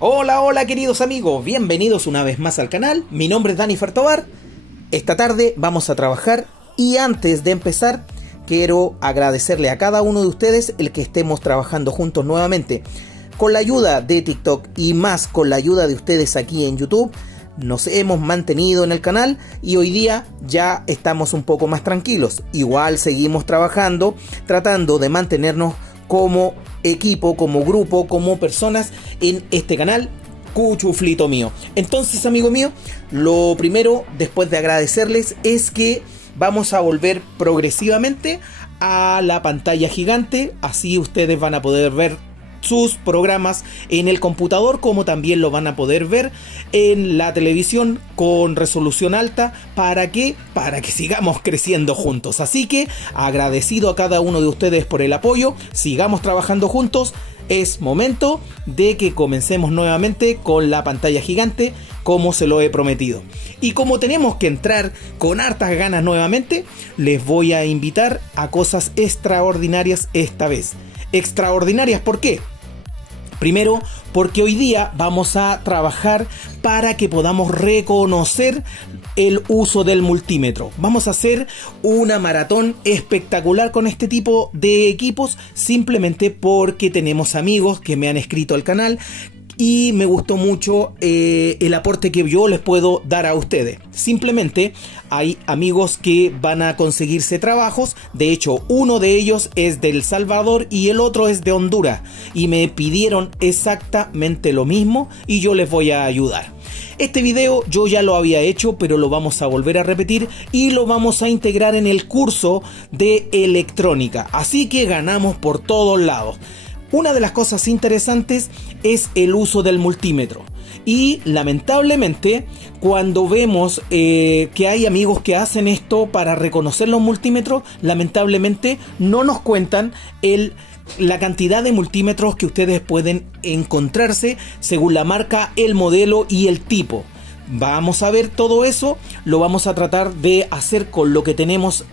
Hola, hola queridos amigos, bienvenidos una vez más al canal. Mi nombre es Dani Fertobar. Esta tarde vamos a trabajar y antes de empezar quiero agradecerle a cada uno de ustedes el que estemos trabajando juntos nuevamente. Con la ayuda de TikTok y más con la ayuda de ustedes aquí en YouTube, nos hemos mantenido en el canal y hoy día ya estamos un poco más tranquilos. Igual seguimos trabajando, tratando de mantenernos como equipo, como grupo, como personas en este canal Cuchuflito mío. Entonces, amigo mío, lo primero, después de agradecerles, es que vamos a volver progresivamente a la pantalla gigante. Así ustedes van a poder ver sus programas en el computador, como también lo van a poder ver en la televisión con resolución alta. ¿Para qué? Para que sigamos creciendo juntos. Así que agradecido a cada uno de ustedes por el apoyo. Sigamos trabajando juntos. Es momento de que comencemos nuevamente con la pantalla gigante, como se lo he prometido. Y como tenemos que entrar con hartas ganas nuevamente, les voy a invitar a cosas extraordinarias esta vez. Extraordinarias, ¿por qué? Primero, porque hoy día vamos a trabajar para que podamos reconocer el uso del multímetro. Vamos a hacer una maratón espectacular con este tipo de equipos, simplemente porque tenemos amigos que me han escrito al canal y me gustó mucho el aporte que yo les puedo dar a ustedes. Simplemente hay amigos que van a conseguirse trabajos. De hecho, uno de ellos es de El Salvador y el otro es de Honduras. Y me pidieron exactamente lo mismo y yo les voy a ayudar. Este video yo ya lo había hecho, pero lo vamos a volver a repetir y lo vamos a integrar en el curso de electrónica. Así que ganamos por todos lados. Una de las cosas interesantes es el uso del multímetro. Y lamentablemente cuando vemos que hay amigos que hacen esto para reconocer los multímetros, lamentablemente no nos cuentan la cantidad de multímetros que ustedes pueden encontrarse según la marca, el modelo y el tipo. Vamos a ver todo eso, lo vamos a tratar de hacer con lo que tenemos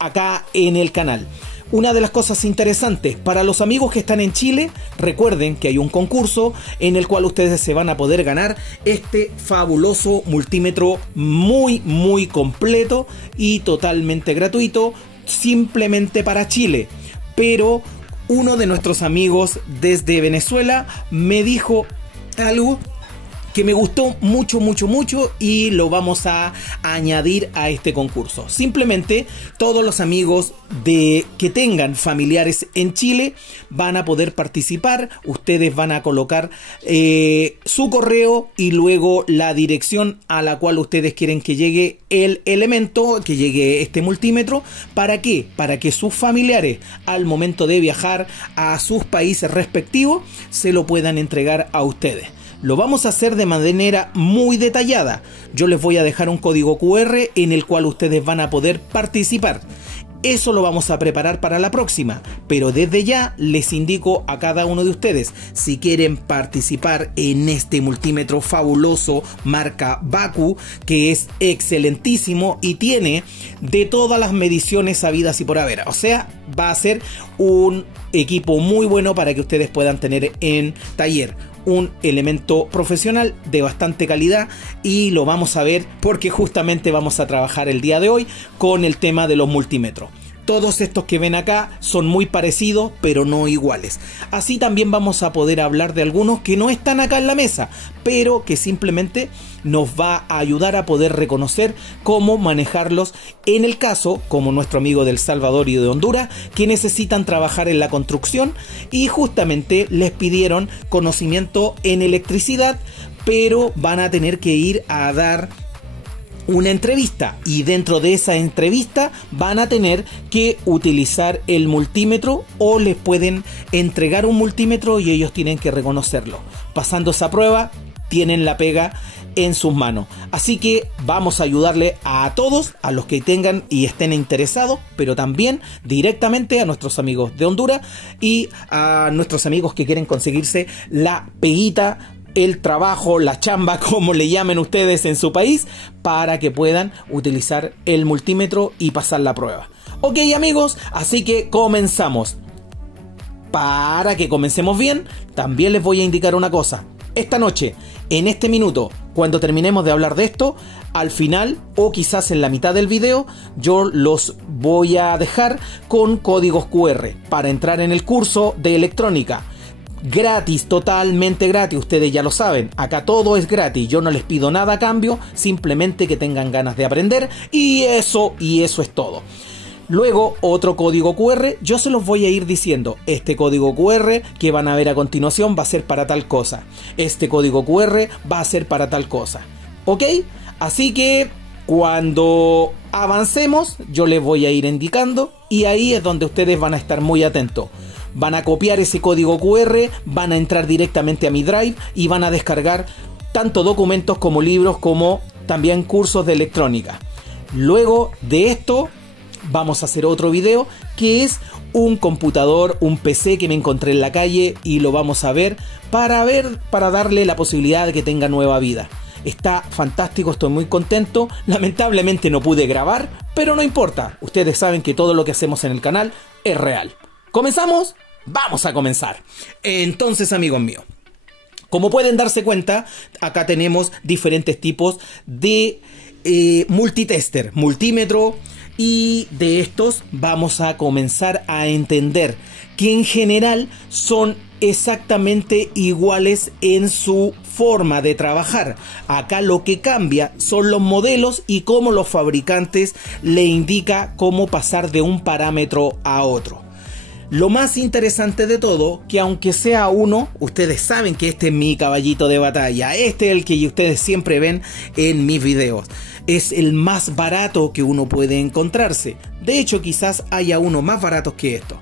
acá en el canal. Una de las cosas interesantes para los amigos que están en Chile, recuerden que hay un concurso en el cual ustedes se van a poder ganar este fabuloso multímetro muy completo y totalmente gratuito, simplemente para Chile. Pero uno de nuestros amigos desde Venezuela me dijo algo que me gustó mucho y lo vamos a añadir a este concurso. Simplemente todos los amigos que tengan familiares en Chile van a poder participar. Ustedes van a colocar su correo y luego la dirección a la cual ustedes quieren que llegue el elemento, que llegue este multímetro. ¿Para qué? Para que sus familiares al momento de viajar a sus países respectivos se lo puedan entregar a ustedes. Lo vamos a hacer de manera muy detallada. Yo les voy a dejar un código QR en el cual ustedes van a poder participar. Eso lo vamos a preparar para la próxima, pero desde ya les indico a cada uno de ustedes, si quieren participar en este multímetro fabuloso marca Baku, que es excelentísimo y tiene de todas las mediciones habidas y por haber. O sea, va a ser un equipo muy bueno para que ustedes puedan tener en taller. Un elemento profesional de bastante calidad y lo vamos a ver porque justamente vamos a trabajar el día de hoy con el tema de los multímetros. Todos estos que ven acá son muy parecidos, pero no iguales. Así también vamos a poder hablar de algunos que no están acá en la mesa, pero que simplemente nos va a ayudar a poder reconocer cómo manejarlos en el caso, como nuestro amigo de El Salvador y de Honduras, que necesitan trabajar en la construcción y justamente les pidieron conocimiento en electricidad, pero van a tener que ir a dar una entrevista y dentro de esa entrevista van a tener que utilizar el multímetro o les pueden entregar un multímetro y ellos tienen que reconocerlo. Pasando esa prueba tienen la pega en sus manos. Así que vamos a ayudarle a todos, a los que tengan y estén interesados, pero también directamente a nuestros amigos de Honduras y a nuestros amigos que quieren conseguirse la peguita, el trabajo, la chamba, como le llamen ustedes en su país, para que puedan utilizar el multímetro y pasar la prueba. Ok amigos, así que comenzamos. para que comencemos bien, también les voy a indicar una cosa. Esta noche, en este minuto, cuando terminemos de hablar de esto, al final o quizás en la mitad del video, yo los voy a dejar con códigos QR para entrar en el curso de electrónica. Gratis, totalmente gratis, ustedes ya lo saben, acá todo es gratis, yo no les pido nada a cambio, simplemente que tengan ganas de aprender y eso es todo. Luego, otro código QR, yo se los voy a ir diciendo, este código QR que van a ver a continuación va a ser para tal cosa, este código QR va a ser para tal cosa, ¿ok? Así que cuando avancemos, yo les voy a ir indicando y ahí es donde ustedes van a estar muy atentos. Van a copiar ese código QR, van a entrar directamente a mi Drive y van a descargar tanto documentos como libros como también cursos de electrónica. Luego de esto vamos a hacer otro video que es un computador, un PC que me encontré en la calle y lo vamos a ver para darle la posibilidad de que tenga nueva vida. Está fantástico, estoy muy contento. Lamentablemente no pude grabar, pero no importa. Ustedes saben que todo lo que hacemos en el canal es real. ¿Comenzamos? Vamos a comenzar. Entonces, amigos míos, como pueden darse cuenta, acá tenemos diferentes tipos de multitester, multímetro, y de estos vamos a comenzar a entender que en general son exactamente iguales en su forma de trabajar. Acá lo que cambia son los modelos y cómo los fabricantes le indican cómo pasar de un parámetro a otro. Lo más interesante de todo, que aunque sea uno, ustedes saben que este es mi caballito de batalla, este es el que ustedes siempre ven en mis videos. Es el más barato que uno puede encontrarse. De hecho, quizás haya uno más baratos que estos.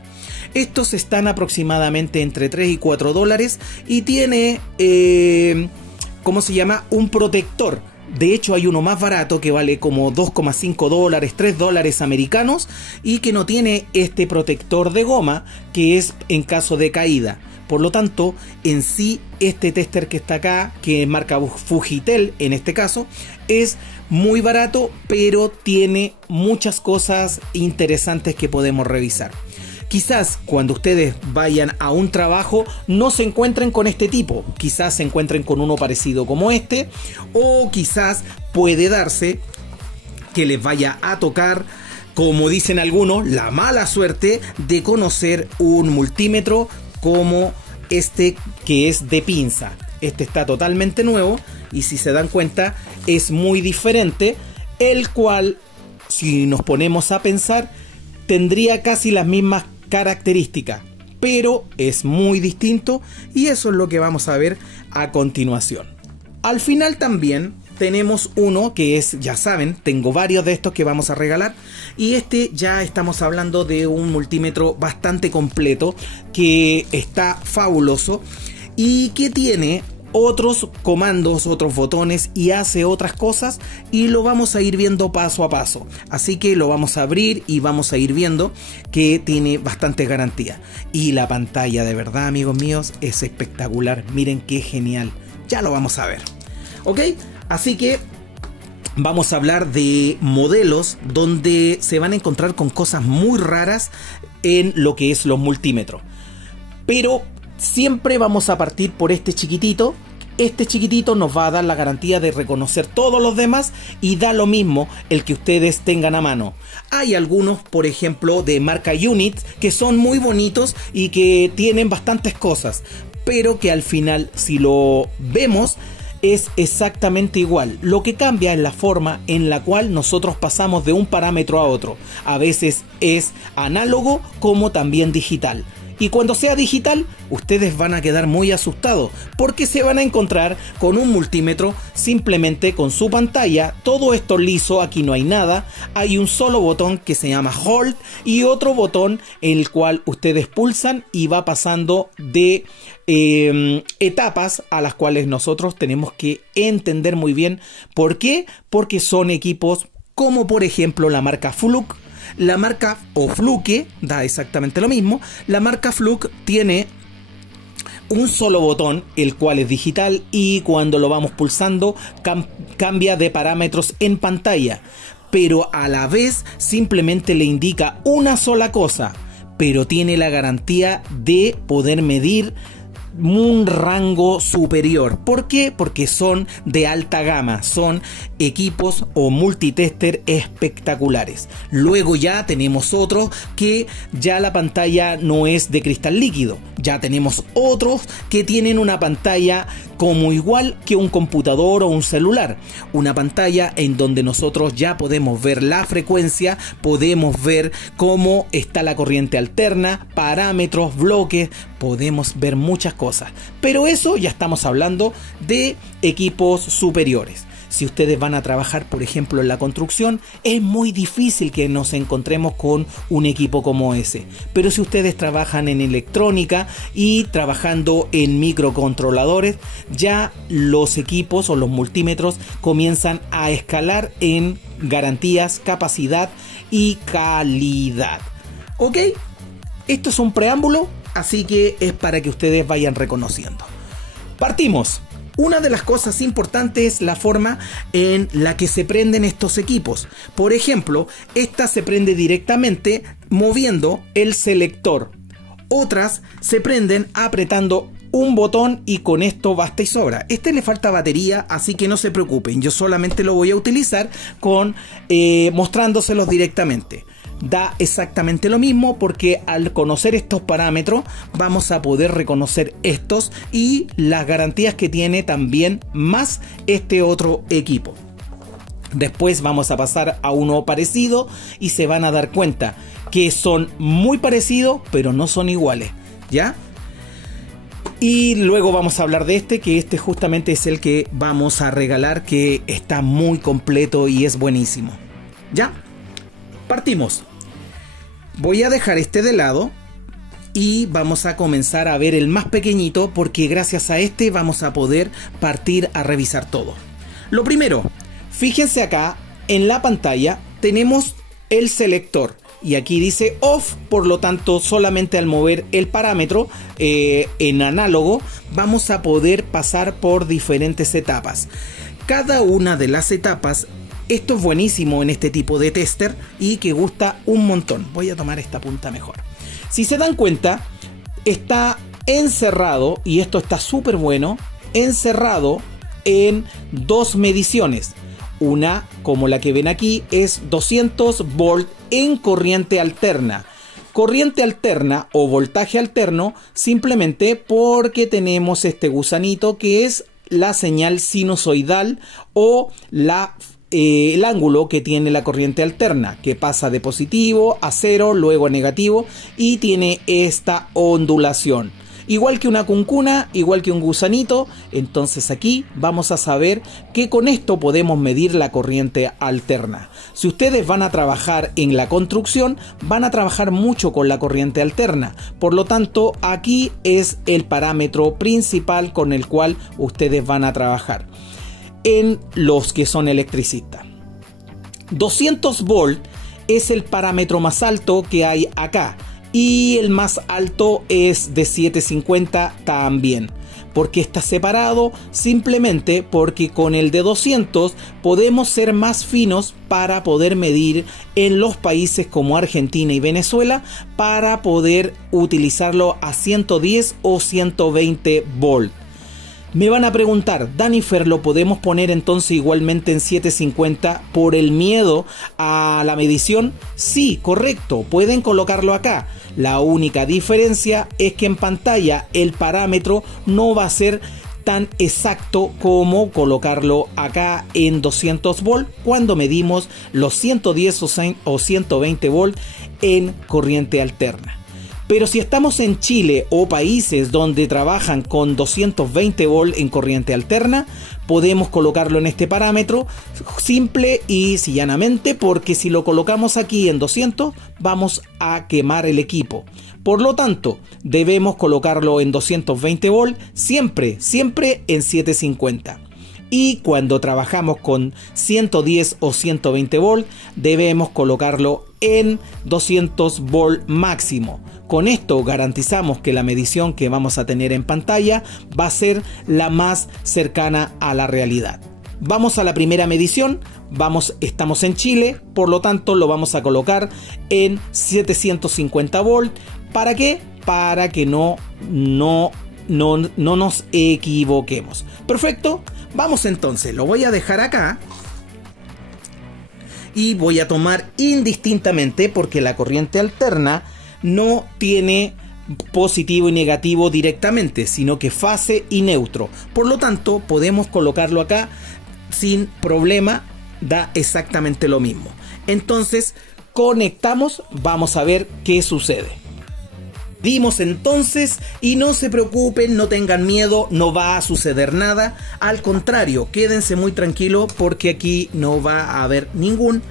Estos están aproximadamente entre 3 y 4 dólares y tiene, ¿cómo se llama? Un protector. De hecho, hay uno más barato que vale como 2,5 dólares, 3 dólares americanos y que no tiene este protector de goma que es en caso de caída. Por lo tanto, en sí, este tester que está acá, que marca Fujitel en este caso, es muy barato, pero tiene muchas cosas interesantes que podemos revisar. Quizás cuando ustedes vayan a un trabajo no se encuentren con este tipo, quizás se encuentren con uno parecido como este, o quizás puede darse que les vaya a tocar, como dicen algunos, la mala suerte de conocer un multímetro como este que es de pinza. Este está totalmente nuevo y si se dan cuenta es muy diferente, el cual, si nos ponemos a pensar, tendría casi las mismas características, pero es muy distinto y eso es lo que vamos a ver a continuación. Al final también tenemos uno que es, ya saben, tengo varios de estos que vamos a regalar y este ya estamos hablando de un multímetro bastante completo que está fabuloso y que tiene otros comandos, otros botones y hace otras cosas y lo vamos a ir viendo paso a paso. Así que lo vamos a abrir y vamos a ir viendo que tiene bastante garantía. Y la pantalla de verdad, amigos míos, es espectacular. Miren qué genial. Ya lo vamos a ver. ¿Ok? Así que vamos a hablar de modelos donde se van a encontrar con cosas muy raras en lo que es los multímetros. Pero siempre vamos a partir por este chiquitito. Este chiquitito nos va a dar la garantía de reconocer todos los demás y da lo mismo el que ustedes tengan a mano. Hay algunos, por ejemplo, de marca Unit que son muy bonitos y que tienen bastantes cosas, pero que al final, si lo vemos, es exactamente igual. Lo que cambia es la forma en la cual nosotros pasamos de un parámetro a otro. A veces es análogo como también digital. Y cuando sea digital, ustedes van a quedar muy asustados porque se van a encontrar con un multímetro simplemente con su pantalla. Todo esto liso, aquí no hay nada. Hay un solo botón que se llama Hold y otro botón en el cual ustedes pulsan y va pasando de etapas a las cuales nosotros tenemos que entender muy bien. ¿Por qué? Porque son equipos como por ejemplo la marca Fluke. La marca o Fluke da exactamente lo mismo. La marca Fluke tiene un solo botón, el cual es digital y cuando lo vamos pulsando cambia de parámetros en pantalla, pero a la vez simplemente le indica una sola cosa. pero tiene la garantía de poder medir un rango superior. ¿Por qué? Porque son de alta gama, son equipos o multitester espectaculares. Luego ya tenemos otros que ya la pantalla no es de cristal líquido. Ya tenemos otros que tienen una pantalla como igual que un computador o un celular. Una pantalla en donde nosotros ya podemos ver la frecuencia, podemos ver cómo está la corriente alterna, parámetros, bloques, podemos ver muchas cosas. Pero eso ya estamos hablando de equipos superiores. Si ustedes van a trabajar, por ejemplo, en la construcción, es muy difícil que nos encontremos con un equipo como ese. Pero si ustedes trabajan en electrónica y trabajando en microcontroladores, ya los equipos o los multímetros comienzan a escalar en garantías, capacidad y calidad. ¿Ok? Esto es un preámbulo, así que es para que ustedes vayan reconociendo. Partimos. Una de las cosas importantes es la forma en la que se prenden estos equipos. Por ejemplo, esta se prende directamente moviendo el selector. Otras se prenden apretando un botón y con esto basta y sobra. Este le falta batería, así que no se preocupen. Yo solamente lo voy a utilizar con mostrándoselos directamente. Da exactamente lo mismo porque al conocer estos parámetros vamos a poder reconocer estos y las garantías que tiene también más este otro equipo. Después vamos a pasar a uno parecido y se van a dar cuenta que son muy parecidos pero no son iguales, ¿ya? Y luego vamos a hablar de este, que este justamente es el que vamos a regalar, que está muy completo y es buenísimo. ¿Ya? Partimos. Voy a dejar este de lado y vamos a comenzar a ver el más pequeñito, porque gracias a este vamos a poder partir a revisar todo. Lo primero, fíjense acá en la pantalla tenemos el selector y aquí dice off, por lo tanto solamente al mover el parámetro en análogo vamos a poder pasar por diferentes etapas. Cada una de las etapas, esto es buenísimo en este tipo de tester y que gusta un montón. Voy a tomar esta punta mejor. Si se dan cuenta, está encerrado, y esto está súper bueno, encerrado en dos mediciones. Una, como la que ven aquí, es 200 volt en corriente alterna. Corriente alterna o voltaje alterno simplemente porque tenemos este gusanito que es la señal sinusoidal o el ángulo que tiene la corriente alterna, que pasa de positivo a cero, luego a negativo, y tiene esta ondulación. Igual que una cuncuna, igual que un gusanito. Entonces aquí vamos a saber que con esto podemos medir la corriente alterna. Si ustedes van a trabajar en la construcción, van a trabajar mucho con la corriente alterna. Por lo tanto, aquí es el parámetro principal con el cual ustedes van a trabajar en los que son electricistas. 200 volt es el parámetro más alto que hay acá, y el más alto es de 750 también. ¿Por qué está separado? Simplemente porque con el de 200 podemos ser más finos para poder medir en los países como Argentina y Venezuela, para poder utilizarlo a 110 o 120 volt. Me van a preguntar, Danifer, ¿lo podemos poner entonces igualmente en 750 por el miedo a la medición? Sí, correcto, pueden colocarlo acá. La única diferencia es que en pantalla el parámetro no va a ser tan exacto como colocarlo acá en 200 volt cuando medimos los 110 o 120 volt en corriente alterna. Pero si estamos en Chile o países donde trabajan con 220 volt en corriente alterna, podemos colocarlo en este parámetro simple y llanamente, porque si lo colocamos aquí en 200 vamos a quemar el equipo. Por lo tanto, debemos colocarlo en 220 volt siempre en 750. Y cuando trabajamos con 110 o 120 volt, debemos colocarlo en 200 volt máximo. Con esto garantizamos que la medición que vamos a tener en pantalla va a ser la más cercana a la realidad. Vamos a la primera medición. Estamos en Chile, por lo tanto lo vamos a colocar en 750 volts. ¿Para qué? Para que no nos equivoquemos. Perfecto. Vamos entonces, lo voy a dejar acá. Y voy a tomar indistintamente, porque la corriente alterna no tiene positivo y negativo directamente, sino que fase y neutro. Por lo tanto, podemos colocarlo acá sin problema, da exactamente lo mismo. Entonces, conectamos, vamos a ver qué sucede. Dimos entonces, y no se preocupen, no tengan miedo, no va a suceder nada. Al contrario, quédense muy tranquilos porque aquí no va a haber ningún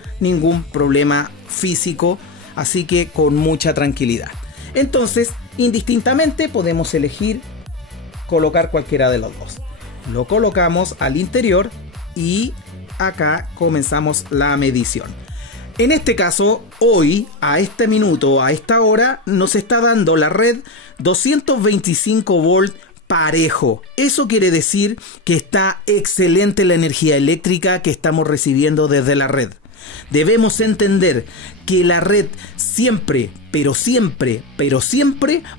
problema físico, así que con mucha tranquilidad. Entonces, indistintamente podemos elegir colocar cualquiera de los dos. Lo colocamos al interior y acá comenzamos la medición. En este caso, hoy, a este minuto, a esta hora, nos está dando la red 225 volts parejo. Eso quiere decir que está excelente la energía eléctrica que estamos recibiendo desde la red. Debemos entender que la red siempre, pero siempre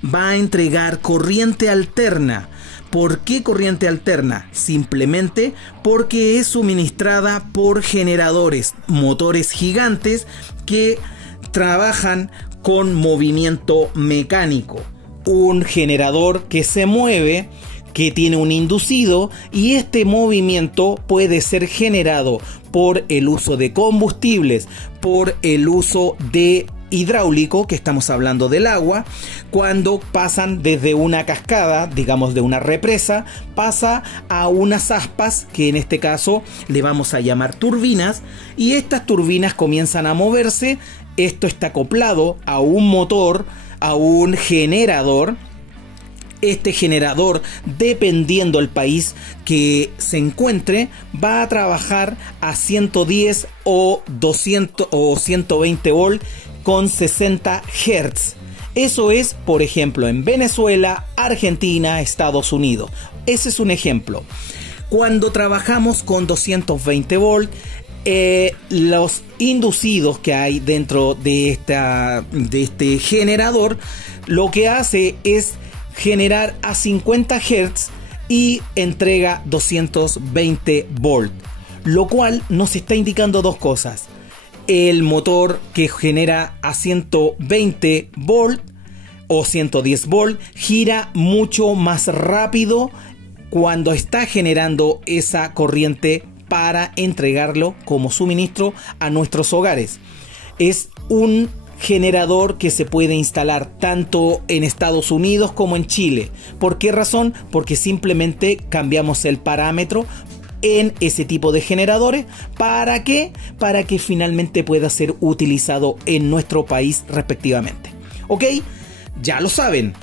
va a entregar corriente alterna. ¿Por qué corriente alterna? Simplemente porque es suministrada por generadores, motores gigantes que trabajan con movimiento mecánico. Un generador que se mueve, que tiene un inducido, y este movimiento puede ser generado por el uso de combustibles, por el uso de hidráulico, que estamos hablando del agua, cuando pasan desde una cascada, digamos de una represa, pasa a unas aspas, que en este caso le vamos a llamar turbinas, y estas turbinas comienzan a moverse. Esto está acoplado a un motor, a un generador. Este generador, dependiendo del país que se encuentre, va a trabajar a 110 o 200 o 120 volts con 60 Hz. Eso es, por ejemplo, en Venezuela, Argentina, Estados Unidos. Ese es un ejemplo. Cuando trabajamos con 220 volts, los inducidos que hay dentro de este generador, lo que hace es generar a 50 Hz y entrega 220 volts, lo cual nos está indicando dos cosas. El motor que genera a 120 volts o 110 volts gira mucho más rápido cuando está generando esa corriente para entregarlo como suministro a nuestros hogares. Es un generador que se puede instalar tanto en Estados Unidos como en Chile. ¿Por qué razón? Porque simplemente cambiamos el parámetro en ese tipo de generadores. ¿Para qué? Para que finalmente pueda ser utilizado en nuestro país respectivamente. ¿Ok? Ya lo saben.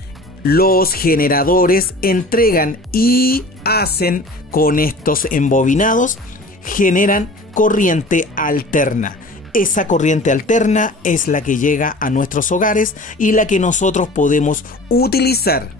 Los generadores entregan y hacen con estos embobinados, generan corriente alterna. Esa corriente alterna es la que llega a nuestros hogares y la que nosotros podemos utilizar.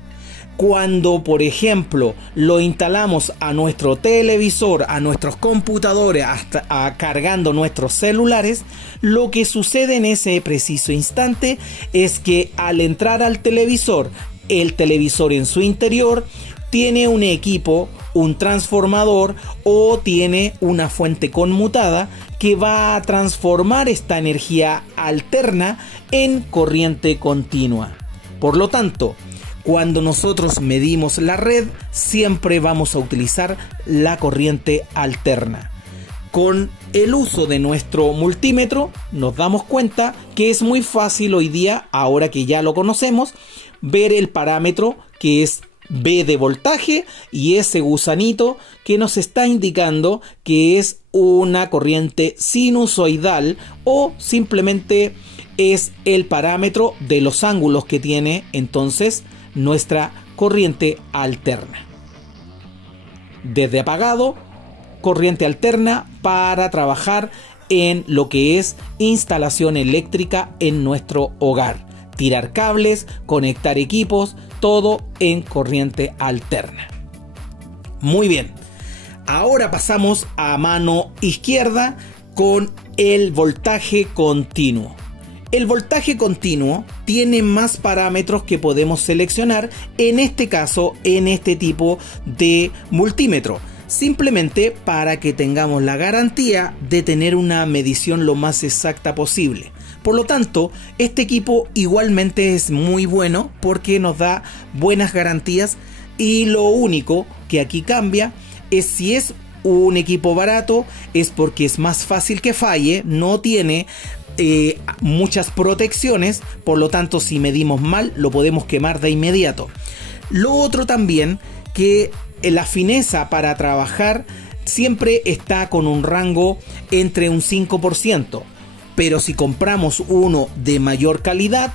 Cuando, por ejemplo, lo instalamos a nuestro televisor, a nuestros computadores, hasta cargando nuestros celulares, lo que sucede en ese preciso instante es que al entrar al televisor, el televisor en su interior tiene un equipo, un transformador o tiene una fuente conmutada que va a transformar esta energía alterna en corriente continua. Por lo tanto, cuando nosotros medimos la red, siempre vamos a utilizar la corriente alterna. Con el uso de nuestro multímetro nos damos cuenta que es muy fácil hoy día, ahora que ya lo conocemos, ver el parámetro que es B de voltaje y ese gusanito que nos está indicando que es una corriente sinusoidal o simplemente es el parámetro de los ángulos que tiene entonces nuestra corriente alterna. Desde apagado, corriente alterna para trabajar en lo que es instalación eléctrica en nuestro hogar. Tirar cables, conectar equipos, todo en corriente alterna. Muy bien. Ahora pasamos a mano izquierda con el voltaje continuo. El voltaje continuo tiene más parámetros que podemos seleccionar, en este caso en este tipo de multímetro, simplemente para que tengamos la garantía de tener una medición lo más exacta posible. Por lo tanto, este equipo igualmente es muy bueno porque nos da buenas garantías, y lo único que aquí cambia es si es un equipo barato, es porque es más fácil que falle, no tiene muchas protecciones, por lo tanto si medimos mal lo podemos quemar de inmediato. Lo otro también, que la fineza para trabajar siempre está con un rango entre un 5%, pero si compramos uno de mayor calidad,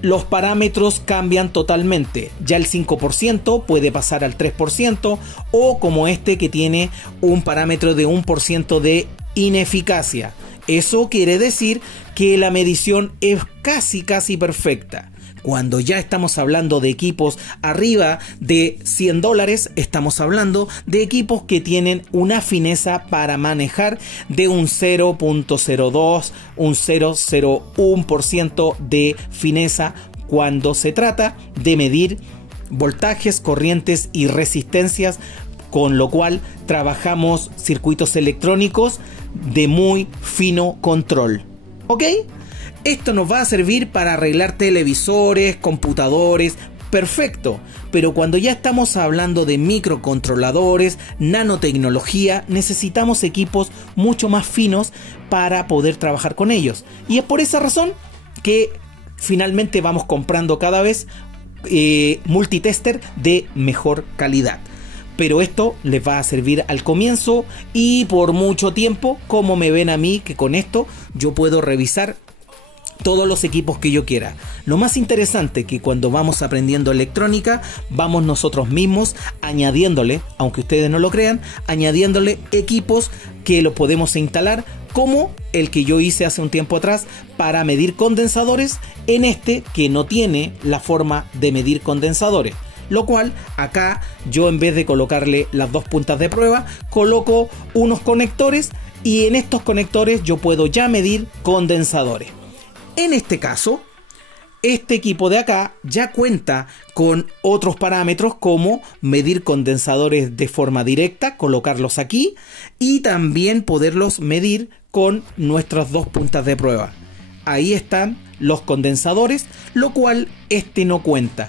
los parámetros cambian totalmente. Ya el 5% puede pasar al 3%, o como este que tiene un parámetro de 1% de ineficacia. Eso quiere decir que la medición es casi perfecta. Cuando ya estamos hablando de equipos arriba de $100, estamos hablando de equipos que tienen una fineza para manejar de un 0.02, un 0.01% de fineza cuando se trata de medir voltajes, corrientes y resistencias, con lo cual trabajamos circuitos electrónicos de muy fino control. ¿Ok? Esto nos va a servir para arreglar televisores, computadores, perfecto. Pero cuando ya estamos hablando de microcontroladores, nanotecnología, necesitamos equipos mucho más finos para poder trabajar con ellos. Y es por esa razón que finalmente vamos comprando cada vez multitester de mejor calidad. Pero esto les va a servir al comienzo y por mucho tiempo, como me ven a mí, que con esto yo puedo revisar todos los equipos que yo quiera. Lo más interesante que cuando vamos aprendiendo electrónica, vamos nosotros mismos añadiéndole, aunque ustedes no lo crean, añadiéndole equipos que los podemos instalar, como el que yo hice hace un tiempo atrás para medir condensadores, en este que no tiene la forma de medir condensadores. Lo cual acá yo, en vez de colocarle las dos puntas de prueba, coloco unos conectores, y en estos conectores yo puedo ya medir condensadores. En este caso, este equipo de acá ya cuenta con otros parámetros, como medir condensadores de forma directa, colocarlos aquí, y también poderlos medir con nuestras dos puntas de prueba. Ahí están los condensadores, lo cual este no cuenta.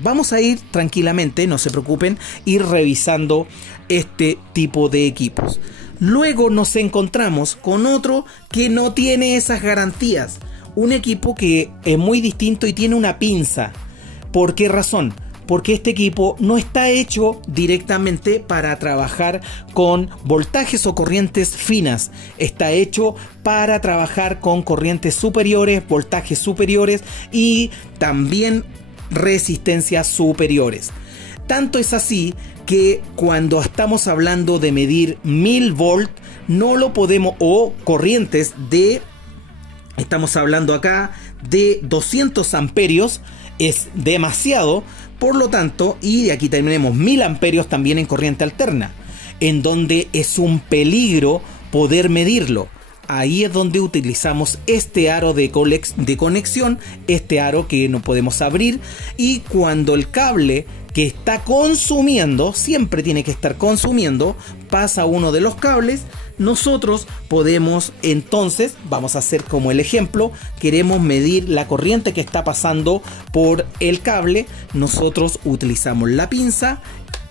Vamos a ir tranquilamente, no se preocupen, ir revisando este tipo de equipos. Luego nos encontramos con otro que no tiene esas garantías. Un equipo que es muy distinto y tiene una pinza. ¿Por qué razón? Porque este equipo no está hecho directamente para trabajar con voltajes o corrientes finas. Está hecho para trabajar con corrientes superiores, voltajes superiores y también resistencias superiores. Tanto es así que cuando estamos hablando de medir 1000 volt, no lo podemos, o corrientes de, estamos hablando acá de 200 amperios, es demasiado. Por lo tanto, y aquí tenemos 1000 amperios también en corriente alterna, en donde es un peligro poder medirlo. Ahí es donde utilizamos este aro de conexión, este aro que no podemos abrir, y cuando el cable que está consumiendo, siempre tiene que estar consumiendo, pasa uno de los cables, nosotros podemos entonces, vamos a hacer como el ejemplo, queremos medir la corriente que está pasando por el cable, nosotros utilizamos la pinza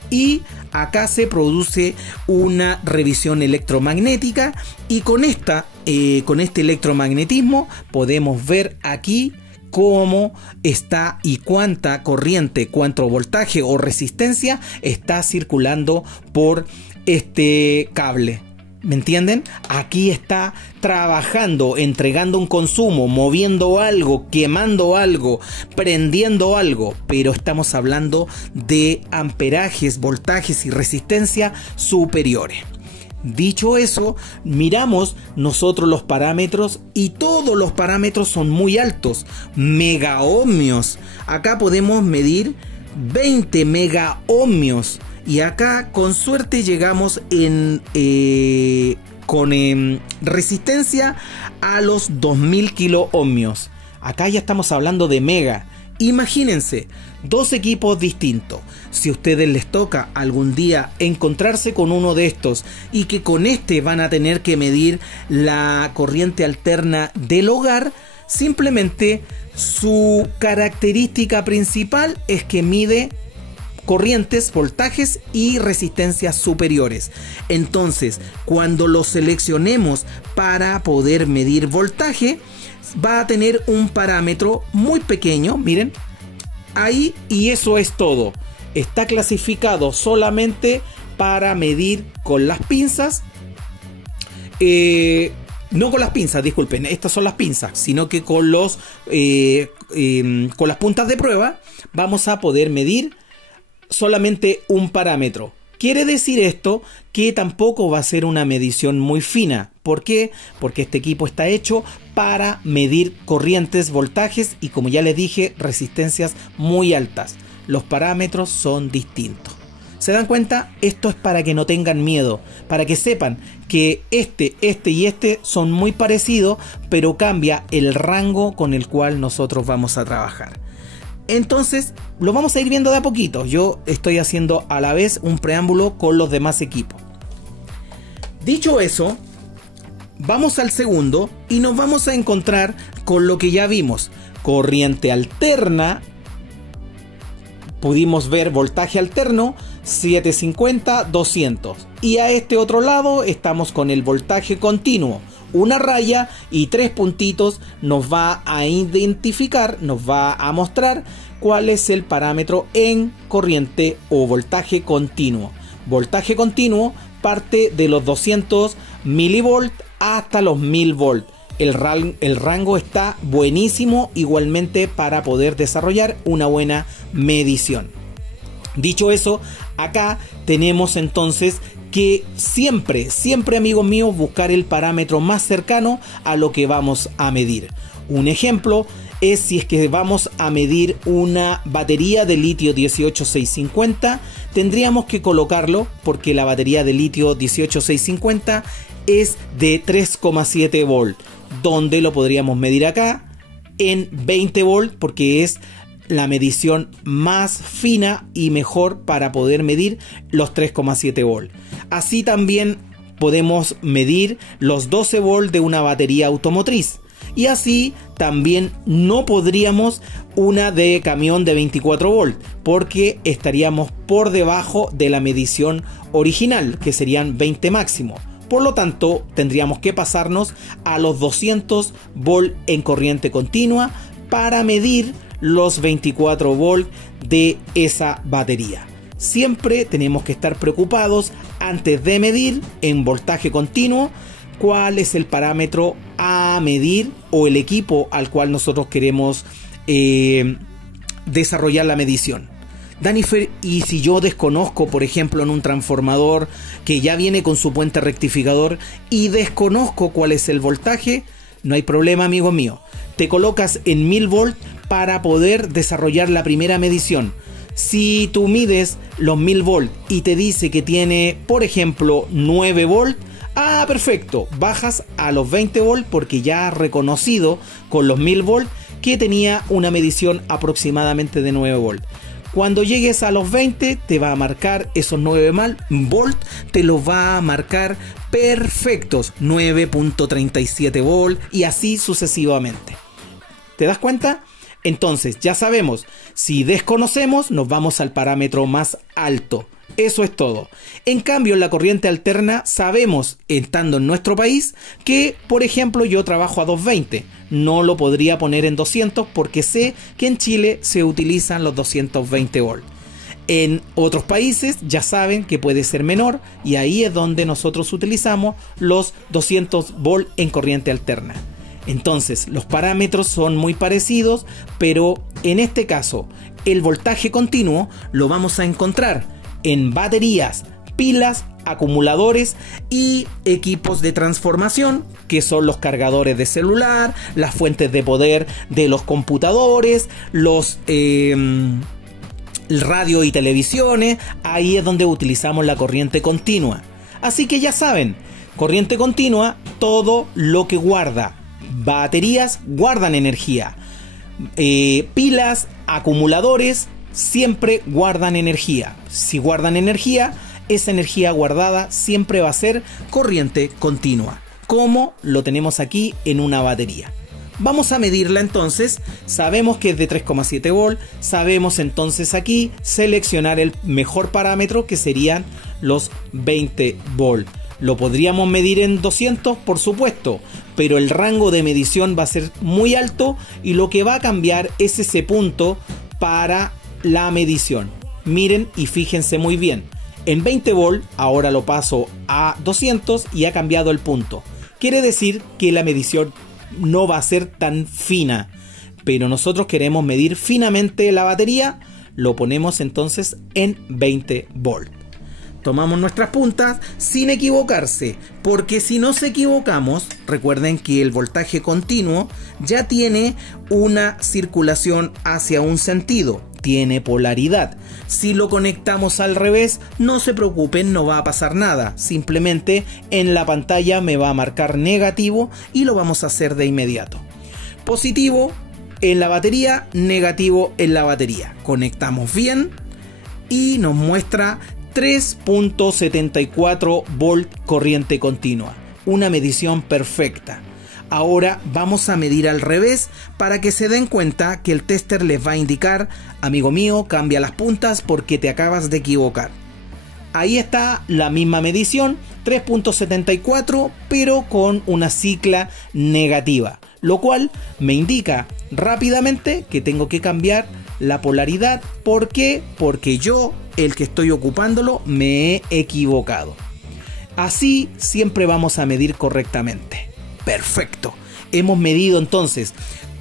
y acá se produce una revisión electromagnética, y con este electromagnetismo podemos ver aquí cómo está y cuánta corriente, cuánto voltaje o resistencia está circulando por este cable. ¿Me entienden? Aquí está trabajando, entregando un consumo, moviendo algo, quemando algo, prendiendo algo, pero estamos hablando de amperajes, voltajes y resistencia superiores. Dicho eso, miramos nosotros los parámetros y todos los parámetros son muy altos, megaohmios. Acá podemos medir 20 megaohmios. Y acá con suerte llegamos con resistencia a los 2000 kilo ohmios. Acá ya estamos hablando de mega. Imagínense, dos equipos distintos. Si a ustedes les toca algún día encontrarse con uno de estos y que con este van a tener que medir la corriente alterna del hogar, simplemente su característica principal es que mide corrientes, voltajes y resistencias superiores. Entonces, cuando lo seleccionemos para poder medir voltaje, va a tener un parámetro muy pequeño, miren, ahí, y eso es todo. Está clasificado solamente para medir con las pinzas, no con las pinzas, disculpen, estas son las pinzas, sino que con las puntas de prueba vamos a poder medir solamente un parámetro. Quiere decir esto que tampoco va a ser una medición muy fina. ¿Por qué? Porque este equipo está hecho para medir corrientes, voltajes y, como ya les dije, resistencias muy altas. Los parámetros son distintos. ¿Se dan cuenta? Esto es para que no tengan miedo, para que sepan que este y este son muy parecidos, pero cambia el rango con el cual nosotros vamos a trabajar. Entonces lo vamos a ir viendo de a poquito. Yo estoy haciendo a la vez un preámbulo con los demás equipos. Dicho eso, vamos al segundo y nos vamos a encontrar con lo que ya vimos. Corriente alterna. Pudimos ver voltaje alterno 750, 200. Y a este otro lado estamos con el voltaje continuo. Una raya y 3 puntitos nos va a identificar, nos va a mostrar cuál es el parámetro en corriente o voltaje continuo. Voltaje continuo parte de los 200 milivolt hasta los 1000 volt. El rango está buenísimo igualmente para poder desarrollar una buena medición. Dicho eso, acá tenemos entonces que siempre, amigos míos, buscar el parámetro más cercano a lo que vamos a medir. Un ejemplo es si es que vamos a medir una batería de litio 18650, tendríamos que colocarlo, porque la batería de litio 18650 es de 3,7 volt, donde lo podríamos medir acá en 20 volt, porque es la medición más fina y mejor para poder medir los 3,7 volt. Así también podemos medir los 12 volt de una batería automotriz. Y así también no podríamos una de camión de 24 volt, porque estaríamos por debajo de la medición original, que serían 20 máximo. Por lo tanto, tendríamos que pasarnos a los 200 volt en corriente continua para medir los 24 volt de esa batería. Siempre tenemos que estar preocupados antes de medir en voltaje continuo cuál es el parámetro a medir o el equipo al cual nosotros queremos desarrollar la medición. Danifer, y si yo desconozco, por ejemplo, en un transformador que ya viene con su puente rectificador y desconozco cuál es el voltaje, no hay problema, amigo mío. Te colocas en 1000 volt para poder desarrollar la primera medición. Si tú mides los 1000 volt y te dice que tiene, por ejemplo, 9 volt, perfecto, bajas a los 20 volt porque ya has reconocido con los 1000 volt que tenía una medición aproximadamente de 9 volt. Cuando llegues a los 20 te va a marcar esos 9 volt, te los va a marcar perfectos, 9.37 volt y así sucesivamente. ¿Te das cuenta? Entonces ya sabemos, si desconocemos nos vamos al parámetro más alto. Eso es todo. En cambio, en la corriente alterna sabemos, estando en nuestro país, que por ejemplo yo trabajo a 220. No lo podría poner en 200 porque sé que en Chile se utilizan los 220 volt. En otros países ya saben que puede ser menor y ahí es donde nosotros utilizamos los 200 volt en corriente alterna. Entonces los parámetros son muy parecidos, pero en este caso el voltaje continuo lo vamos a encontrar en baterías, pilas, acumuladores y equipos de transformación, que son los cargadores de celular, las fuentes de poder de los computadores, los radio y televisiones, ahí es donde utilizamos la corriente continua. Así que ya saben, corriente continua, todo lo que guarda. Baterías guardan energía. Pilas, acumuladores, siempre guardan energía. Si guardan energía, esa energía guardada siempre va a ser corriente continua, como lo tenemos aquí en una batería. Vamos a medirla entonces. Sabemos que es de 3,7 volt. Sabemos entonces aquí seleccionar el mejor parámetro, que serían los 20 volt. Lo podríamos medir en 200, por supuesto, pero el rango de medición va a ser muy alto y lo que va a cambiar es ese punto para la medición. Miren y fíjense muy bien. En 20 volt ahora lo paso a 200 y ha cambiado el punto. Quiere decir que la medición no va a ser tan fina, pero nosotros queremos medir finamente la batería. Lo ponemos entonces en 20 volt. Tomamos nuestras puntas sin equivocarse, porque si nos equivocamos, recuerden que el voltaje continuo ya tiene una circulación hacia un sentido, tiene polaridad. Si lo conectamos al revés, no se preocupen, no va a pasar nada. Simplemente en la pantalla me va a marcar negativo y lo vamos a hacer de inmediato. Positivo en la batería, negativo en la batería. Conectamos bien y nos muestra 3.74 volt corriente continua. Una medición perfecta. Ahora vamos a medir al revés para que se den cuenta que el tester les va a indicar: amigo mío, cambia las puntas porque te acabas de equivocar. Ahí está la misma medición, 3.74, pero con una cicla negativa, lo cual me indica rápidamente que tengo que cambiar la polaridad. ¿Por qué? Porque yo, el que estoy ocupándolo, me he equivocado. Así siempre vamos a medir correctamente. Perfecto. Hemos medido entonces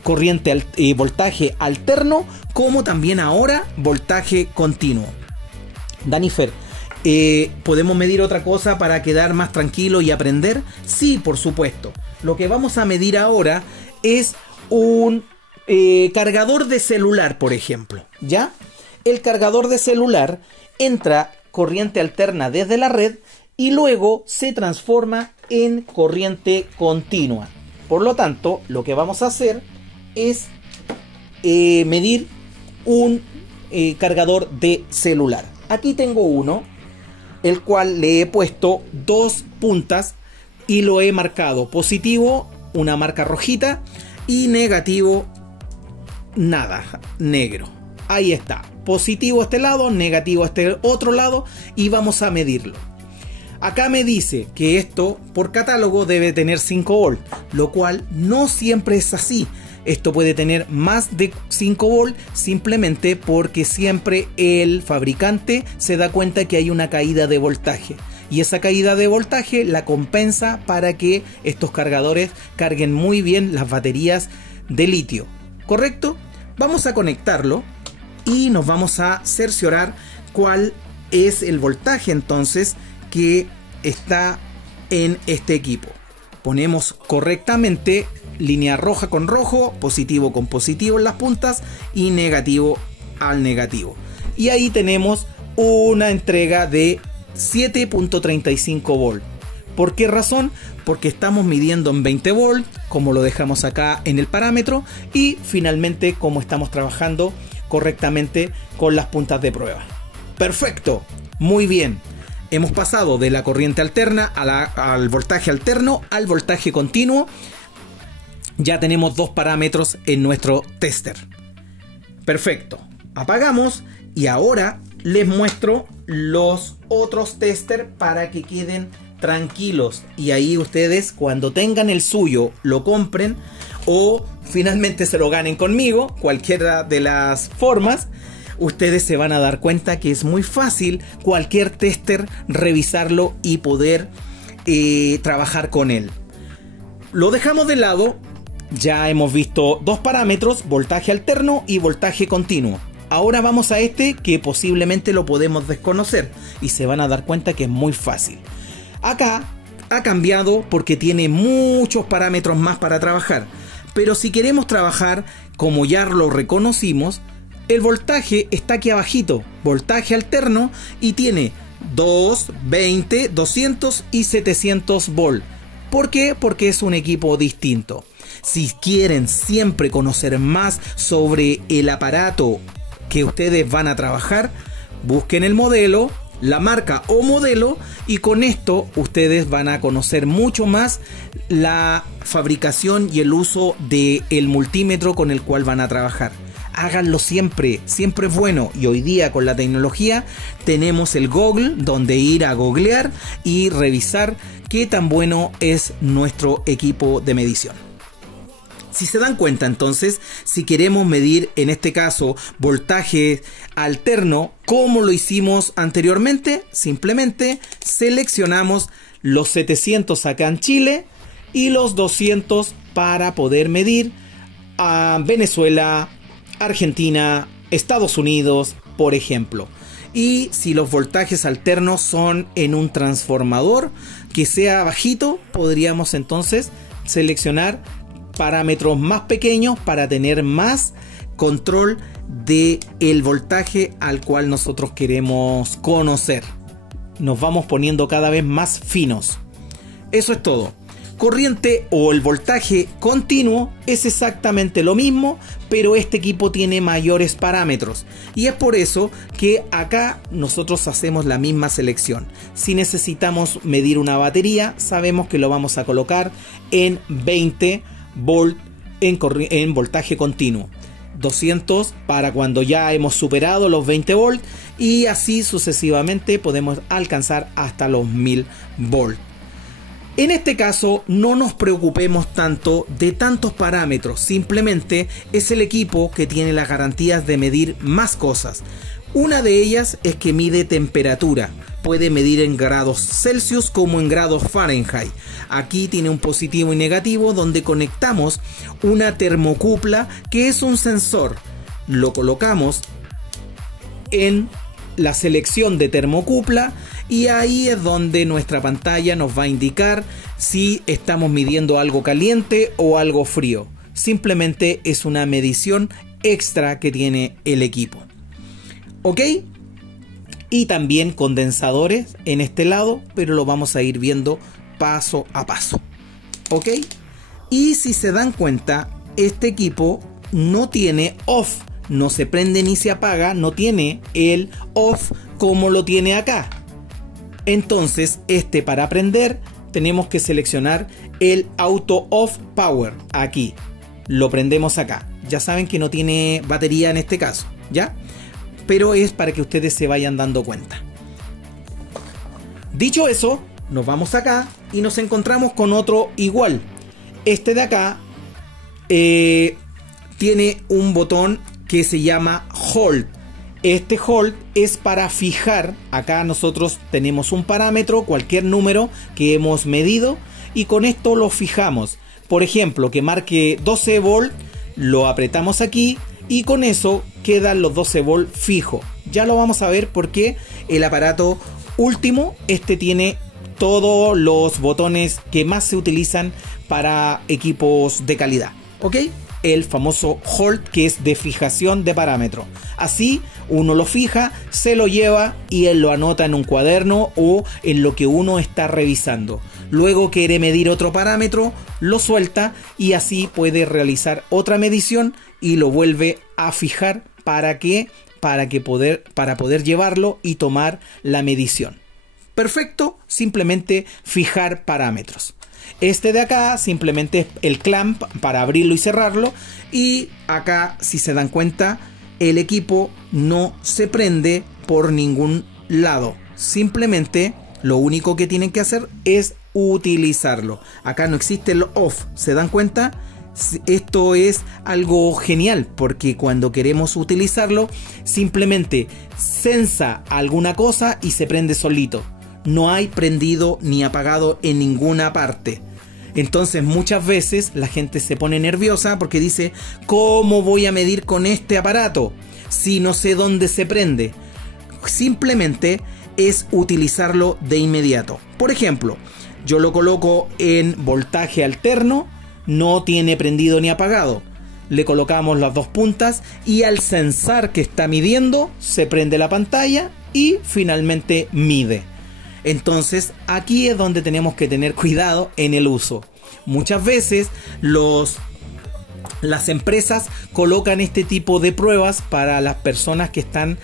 corriente, voltaje alterno, como también ahora voltaje continuo. Danifer, ¿podemos medir otra cosa para quedar más tranquilo y aprender? Sí, por supuesto. Lo que vamos a medir ahora es un cargador de celular, por ejemplo. ¿Ya? El cargador de celular entra corriente alterna desde la red y luego se transforma en corriente continua. Por lo tanto, lo que vamos a hacer es medir un cargador de celular. Aquí tengo uno, el cual le he puesto dos puntas y lo he marcado positivo, una marca rojita, y negativo, nada, negro. Ahí está, positivo a este lado, negativo a este otro lado, y vamos a medirlo. Acá me dice que esto por catálogo debe tener 5 volt, lo cual no siempre es así. Esto puede tener más de 5 volt simplemente porque siempre el fabricante se da cuenta que hay una caída de voltaje. Y esa caída de voltaje la compensa para que estos cargadores carguen muy bien las baterías de litio. ¿Correcto? Vamos a conectarlo y nos vamos a cerciorar cuál es el voltaje entonces que está en este equipo. Ponemos correctamente línea roja con rojo, positivo con positivo en las puntas y negativo al negativo. Y ahí tenemos una entrega de 7.35 volt. ¿Por qué razón? Porque estamos midiendo en 20 volt, como lo dejamos acá en el parámetro, y finalmente como estamos trabajando correctamente con las puntas de prueba. Perfecto, muy bien. Hemos pasado de la corriente alterna al voltaje alterno al voltaje continuo. Ya tenemos dos parámetros en nuestro tester. Perfecto. Apagamos y ahora les muestro los otros tester para que queden tranquilos. Y ahí ustedes, cuando tengan el suyo, lo compren o finalmente se lo ganen conmigo, cualquiera de las formas. Ustedes se van a dar cuenta que es muy fácil cualquier tester revisarlo y poder trabajar con él. Lo dejamos de lado. Ya hemos visto dos parámetros, voltaje alterno y voltaje continuo. Ahora vamos a este que posiblemente lo podemos desconocer y se van a dar cuenta que es muy fácil. Acá ha cambiado porque tiene muchos parámetros más para trabajar. Pero si queremos trabajar como ya lo reconocimos, El voltaje está aquí abajito, voltaje alterno, y tiene 2, 20, 200 y 700 volt. ¿Por qué? Porque es un equipo distinto. Si quieren siempre conocer más sobre el aparato que ustedes van a trabajar, busquen el modelo, la marca o modelo, y con esto ustedes van a conocer mucho más la fabricación y el uso del multímetro con el cual van a trabajar. Háganlo siempre, siempre es bueno. Y hoy día con la tecnología tenemos el Google, donde ir a googlear y revisar qué tan bueno es nuestro equipo de medición. Si se dan cuenta, entonces, si queremos medir, en este caso, voltaje alterno, como lo hicimos anteriormente, simplemente seleccionamos los 700 acá en Chile y los 200 para poder medir a Venezuela, Argentina, Estados Unidos, por ejemplo. Y si los voltajes alternos son en un transformador que sea bajito, podríamos entonces seleccionar parámetros más pequeños para tener más control del voltaje al cual nosotros queremos conocer. Nos vamos poniendo cada vez más finos. Eso es todo. Corriente o el voltaje continuo es exactamente lo mismo, pero este equipo tiene mayores parámetros, y es por eso que acá nosotros hacemos la misma selección. Si necesitamos medir una batería, sabemos que lo vamos a colocar en 20 volt en voltaje continuo, 200 para cuando ya hemos superado los 20 volt, y así sucesivamente podemos alcanzar hasta los 1000 volt. En este caso no nos preocupemos tanto de tantos parámetros, simplemente es el equipo que tiene las garantías de medir más cosas. Una de ellas es que mide temperatura, puede medir en grados Celsius como en grados Fahrenheit. Aquí tiene un positivo y negativo donde conectamos una termocupla que es un sensor. Lo colocamos en la selección de termocupla y ahí es donde nuestra pantalla nos va a indicar si estamos midiendo algo caliente o algo frío. Simplemente es una medición extra que tiene el equipo. ¿Ok? Y también condensadores en este lado, pero lo vamos a ir viendo paso a paso. ¿Ok? Y si se dan cuenta, este equipo no tiene off. No se prende ni se apaga, no tiene el off como lo tiene acá. Entonces, para prender tenemos que seleccionar el Auto Off Power. Aquí, lo prendemos acá. Ya saben que no tiene batería en este caso, ¿ya? Pero es para que ustedes se vayan dando cuenta. Dicho eso, nos vamos acá y nos encontramos con otro igual. Este de acá tiene un botón que se llama Hold. Este Hold es para fijar. Acá nosotros tenemos un parámetro, cualquier número que hemos medido, y con esto lo fijamos. Por ejemplo, que marque 12 volt, lo apretamos aquí y con eso quedan los 12 volt fijo. Ya lo vamos a ver porque el aparato último, tiene todos los botones que más se utilizan para equipos de calidad. ¿Ok? El famoso Hold, que es de fijación de parámetro. Así uno lo fija, se lo lleva y él lo anota en un cuaderno o en lo que uno está revisando. Luego quiere medir otro parámetro, lo suelta y así puede realizar otra medición y lo vuelve a fijar para poder llevarlo y tomar la medición. Perfecto, simplemente fijar parámetros. Este de acá simplemente es el clamp para abrirlo y cerrarlo, y acá, si se dan cuenta, el equipo no se prende por ningún lado. Simplemente lo único que tienen que hacer es utilizarlo. Acá no existe el off, ¿se dan cuenta? Esto es algo genial porque cuando queremos utilizarlo simplemente sensa alguna cosa y se prende solito. No hay prendido ni apagado en ninguna parte. Entonces muchas veces la gente se pone nerviosa porque dice: ¿cómo voy a medir con este aparato si no sé dónde se prende? Simplemente es utilizarlo de inmediato. Por ejemplo, yo lo coloco en voltaje alterno, no tiene prendido ni apagado. le colocamos las dos puntas y al sensar que está midiendo, se prende la pantalla y finalmente mide. Entonces aquí es donde tenemos que tener cuidado en el uso. Muchas veces las empresas colocan este tipo de pruebas para las personas que están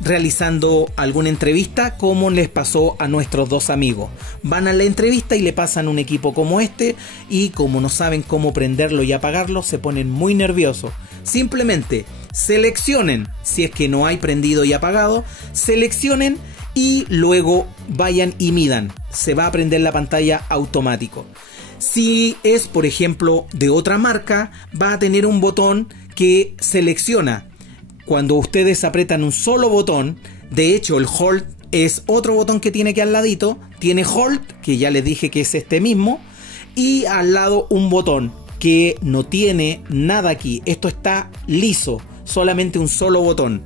realizando alguna entrevista, como les pasó a nuestros dos amigos. Van a la entrevista y le pasan un equipo como este, y como no saben cómo prenderlo y apagarlo, se ponen muy nerviosos. Simplemente seleccionen, si es que no hay prendido y apagado, seleccionen y luego vayan y midan. Se va a prender la pantalla automático. Si es, por ejemplo, de otra marca, va a tener un botón que selecciona. Cuando ustedes apretan un solo botón, de hecho el Hold es otro botón que tiene aquí al ladito, tiene Hold, que ya les dije que es este mismo, y al lado un botón que no tiene nada aquí. Esto está liso, solamente un solo botón,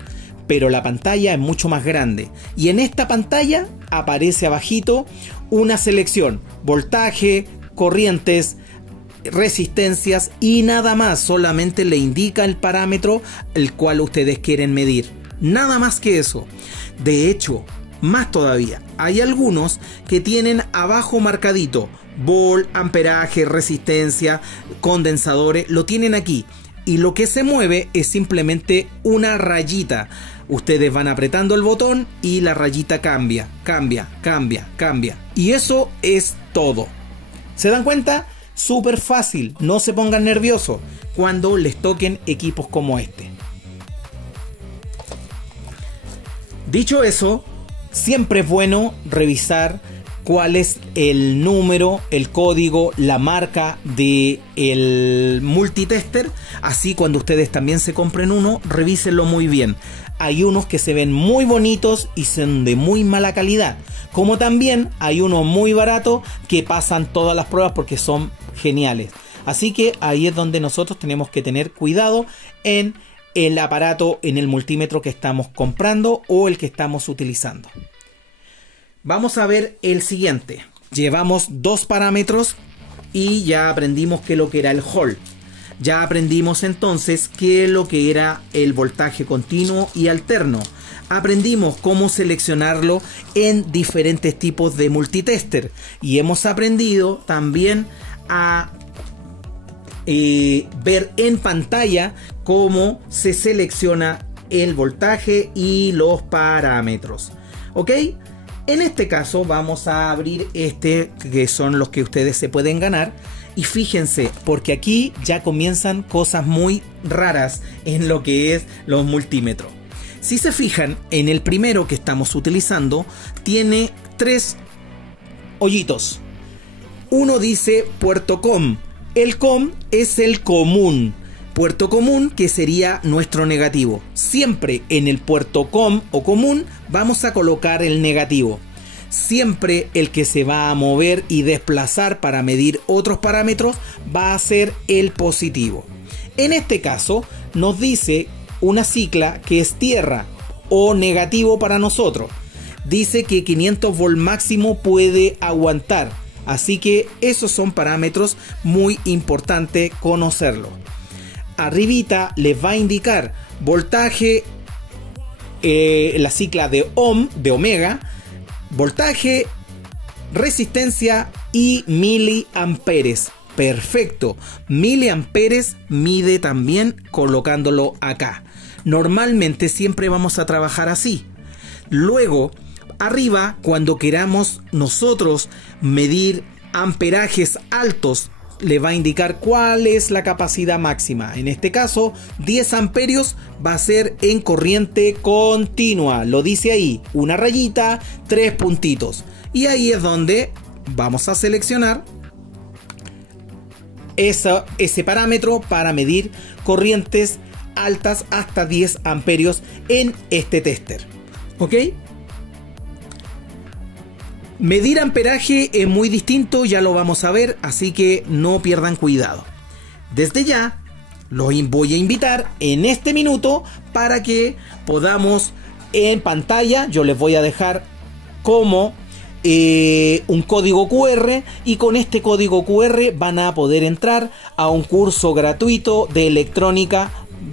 pero la pantalla es mucho más grande. Y en esta pantalla aparece abajito una selección: voltaje, corrientes, resistencias y nada más. Solamente le indica el parámetro el cual ustedes quieren medir, nada más que eso. De hecho, más todavía, hay algunos que tienen abajo marcadito volt, amperaje, resistencia, condensadores, lo tienen aquí, y lo que se mueve es simplemente una rayita. Ustedes van apretando el botón y la rayita cambia, y eso es todo. ¿Se dan cuenta? Súper fácil, no se pongan nerviosos cuando les toquen equipos como este. Dicho eso, siempre es bueno revisar cuál es el número, el código, la marca del multitester. Así cuando ustedes también se compren uno, revísenlo muy bien. Hay unos que se ven muy bonitos y son de muy mala calidad, como también hay unos muy baratos que pasan todas las pruebas porque son geniales. Así que ahí es donde nosotros tenemos que tener cuidado en el aparato, en el multímetro que estamos comprando o el que estamos utilizando. Vamos a ver el siguiente. Llevamos dos parámetros y ya aprendimos qué es lo que era el Hold. Ya aprendimos entonces qué es lo que era el voltaje continuo y alterno. Aprendimos cómo seleccionarlo en diferentes tipos de multitester. Y hemos aprendido también a ver en pantalla cómo se selecciona el voltaje y los parámetros. ¿Ok? En este caso vamos a abrir este, que son los que ustedes se pueden ganar. Y fíjense, porque aquí ya comienzan cosas muy raras en lo que es los multímetros. Si se fijan, en el primero que estamos utilizando, tiene tres hoyitos. Uno dice puerto COM. El COM es el común. Puerto común, que sería nuestro negativo. Siempre en el puerto COM o común vamos a colocar el negativo. Siempre el que se va a mover y desplazar para medir otros parámetros va a ser el positivo. En este caso nos dice una cicla que es tierra o negativo para nosotros. Dice que 500 volt máximo puede aguantar. Así que esos son parámetros muy importantes conocerlos. Arribita les va a indicar voltaje, la cicla de ohm, de omega, voltaje, resistencia y miliamperes. Perfecto, miliamperes mide también colocándolo acá. Normalmente siempre vamos a trabajar así. Luego, arriba, cuando queramos nosotros medir amperajes altos, le va a indicar cuál es la capacidad máxima. En este caso, 10 amperios va a ser en corriente continua. Lo dice ahí, una rayita, 3 puntitos. Y ahí es donde vamos a seleccionar ese parámetro para medir corrientes altas hasta 10 amperios en este tester. ¿Ok? Medir amperaje es muy distinto, ya lo vamos a ver, así que no pierdan cuidado. Desde ya, los voy a invitar en este minuto para que podamos en pantalla, yo les voy a dejar cómo un código QR, y con este código QR van a poder entrar a un curso gratuito de electrónica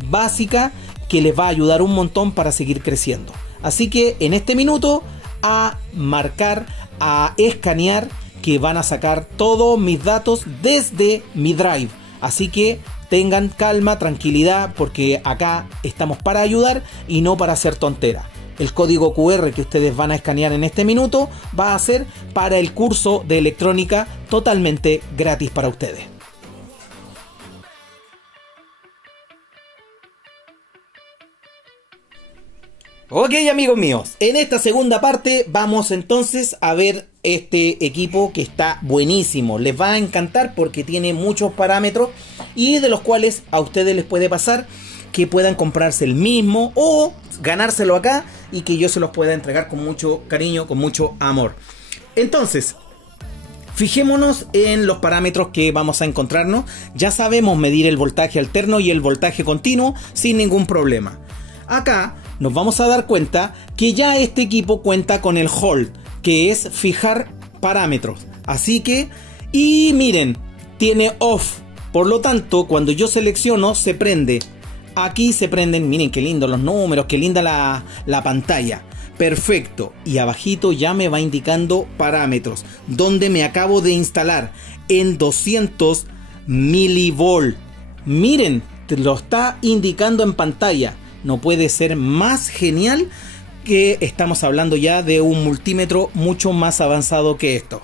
básica que les va a ayudar un montón para seguir creciendo. Así que en este minuto a marcar, a escanear, que van a sacar todos mis datos desde mi Drive. Así que tengan calma, tranquilidad, porque acá estamos para ayudar y no para hacer tonteras. El código QR que ustedes van a escanear en este minuto va a ser para el curso de electrónica totalmente gratis para ustedes. Ok, amigos míos, en esta segunda parte vamos entonces a ver este equipo que está buenísimo. Les va a encantar porque tiene muchos parámetros y de los cuales a ustedes les puede pasar que puedan comprarse el mismo o ganárselo acá y que yo se los pueda entregar con mucho cariño, con mucho amor. Entonces, fijémonos en los parámetros que vamos a encontrarnos. Ya sabemos medir el voltaje alterno y el voltaje continuo sin ningún problema. Acá nos vamos a dar cuenta que ya este equipo cuenta con el hold, que es fijar parámetros. Así que, y miren, tiene off. Por lo tanto, cuando yo selecciono, se prende. Aquí se prenden, miren qué lindo los números, qué linda la pantalla. Perfecto. Y abajito ya me va indicando parámetros, donde me acabo de instalar en 200 milivolt. Miren, te lo está indicando en pantalla. No puede ser más genial, que estamos hablando ya de un multímetro mucho más avanzado que esto.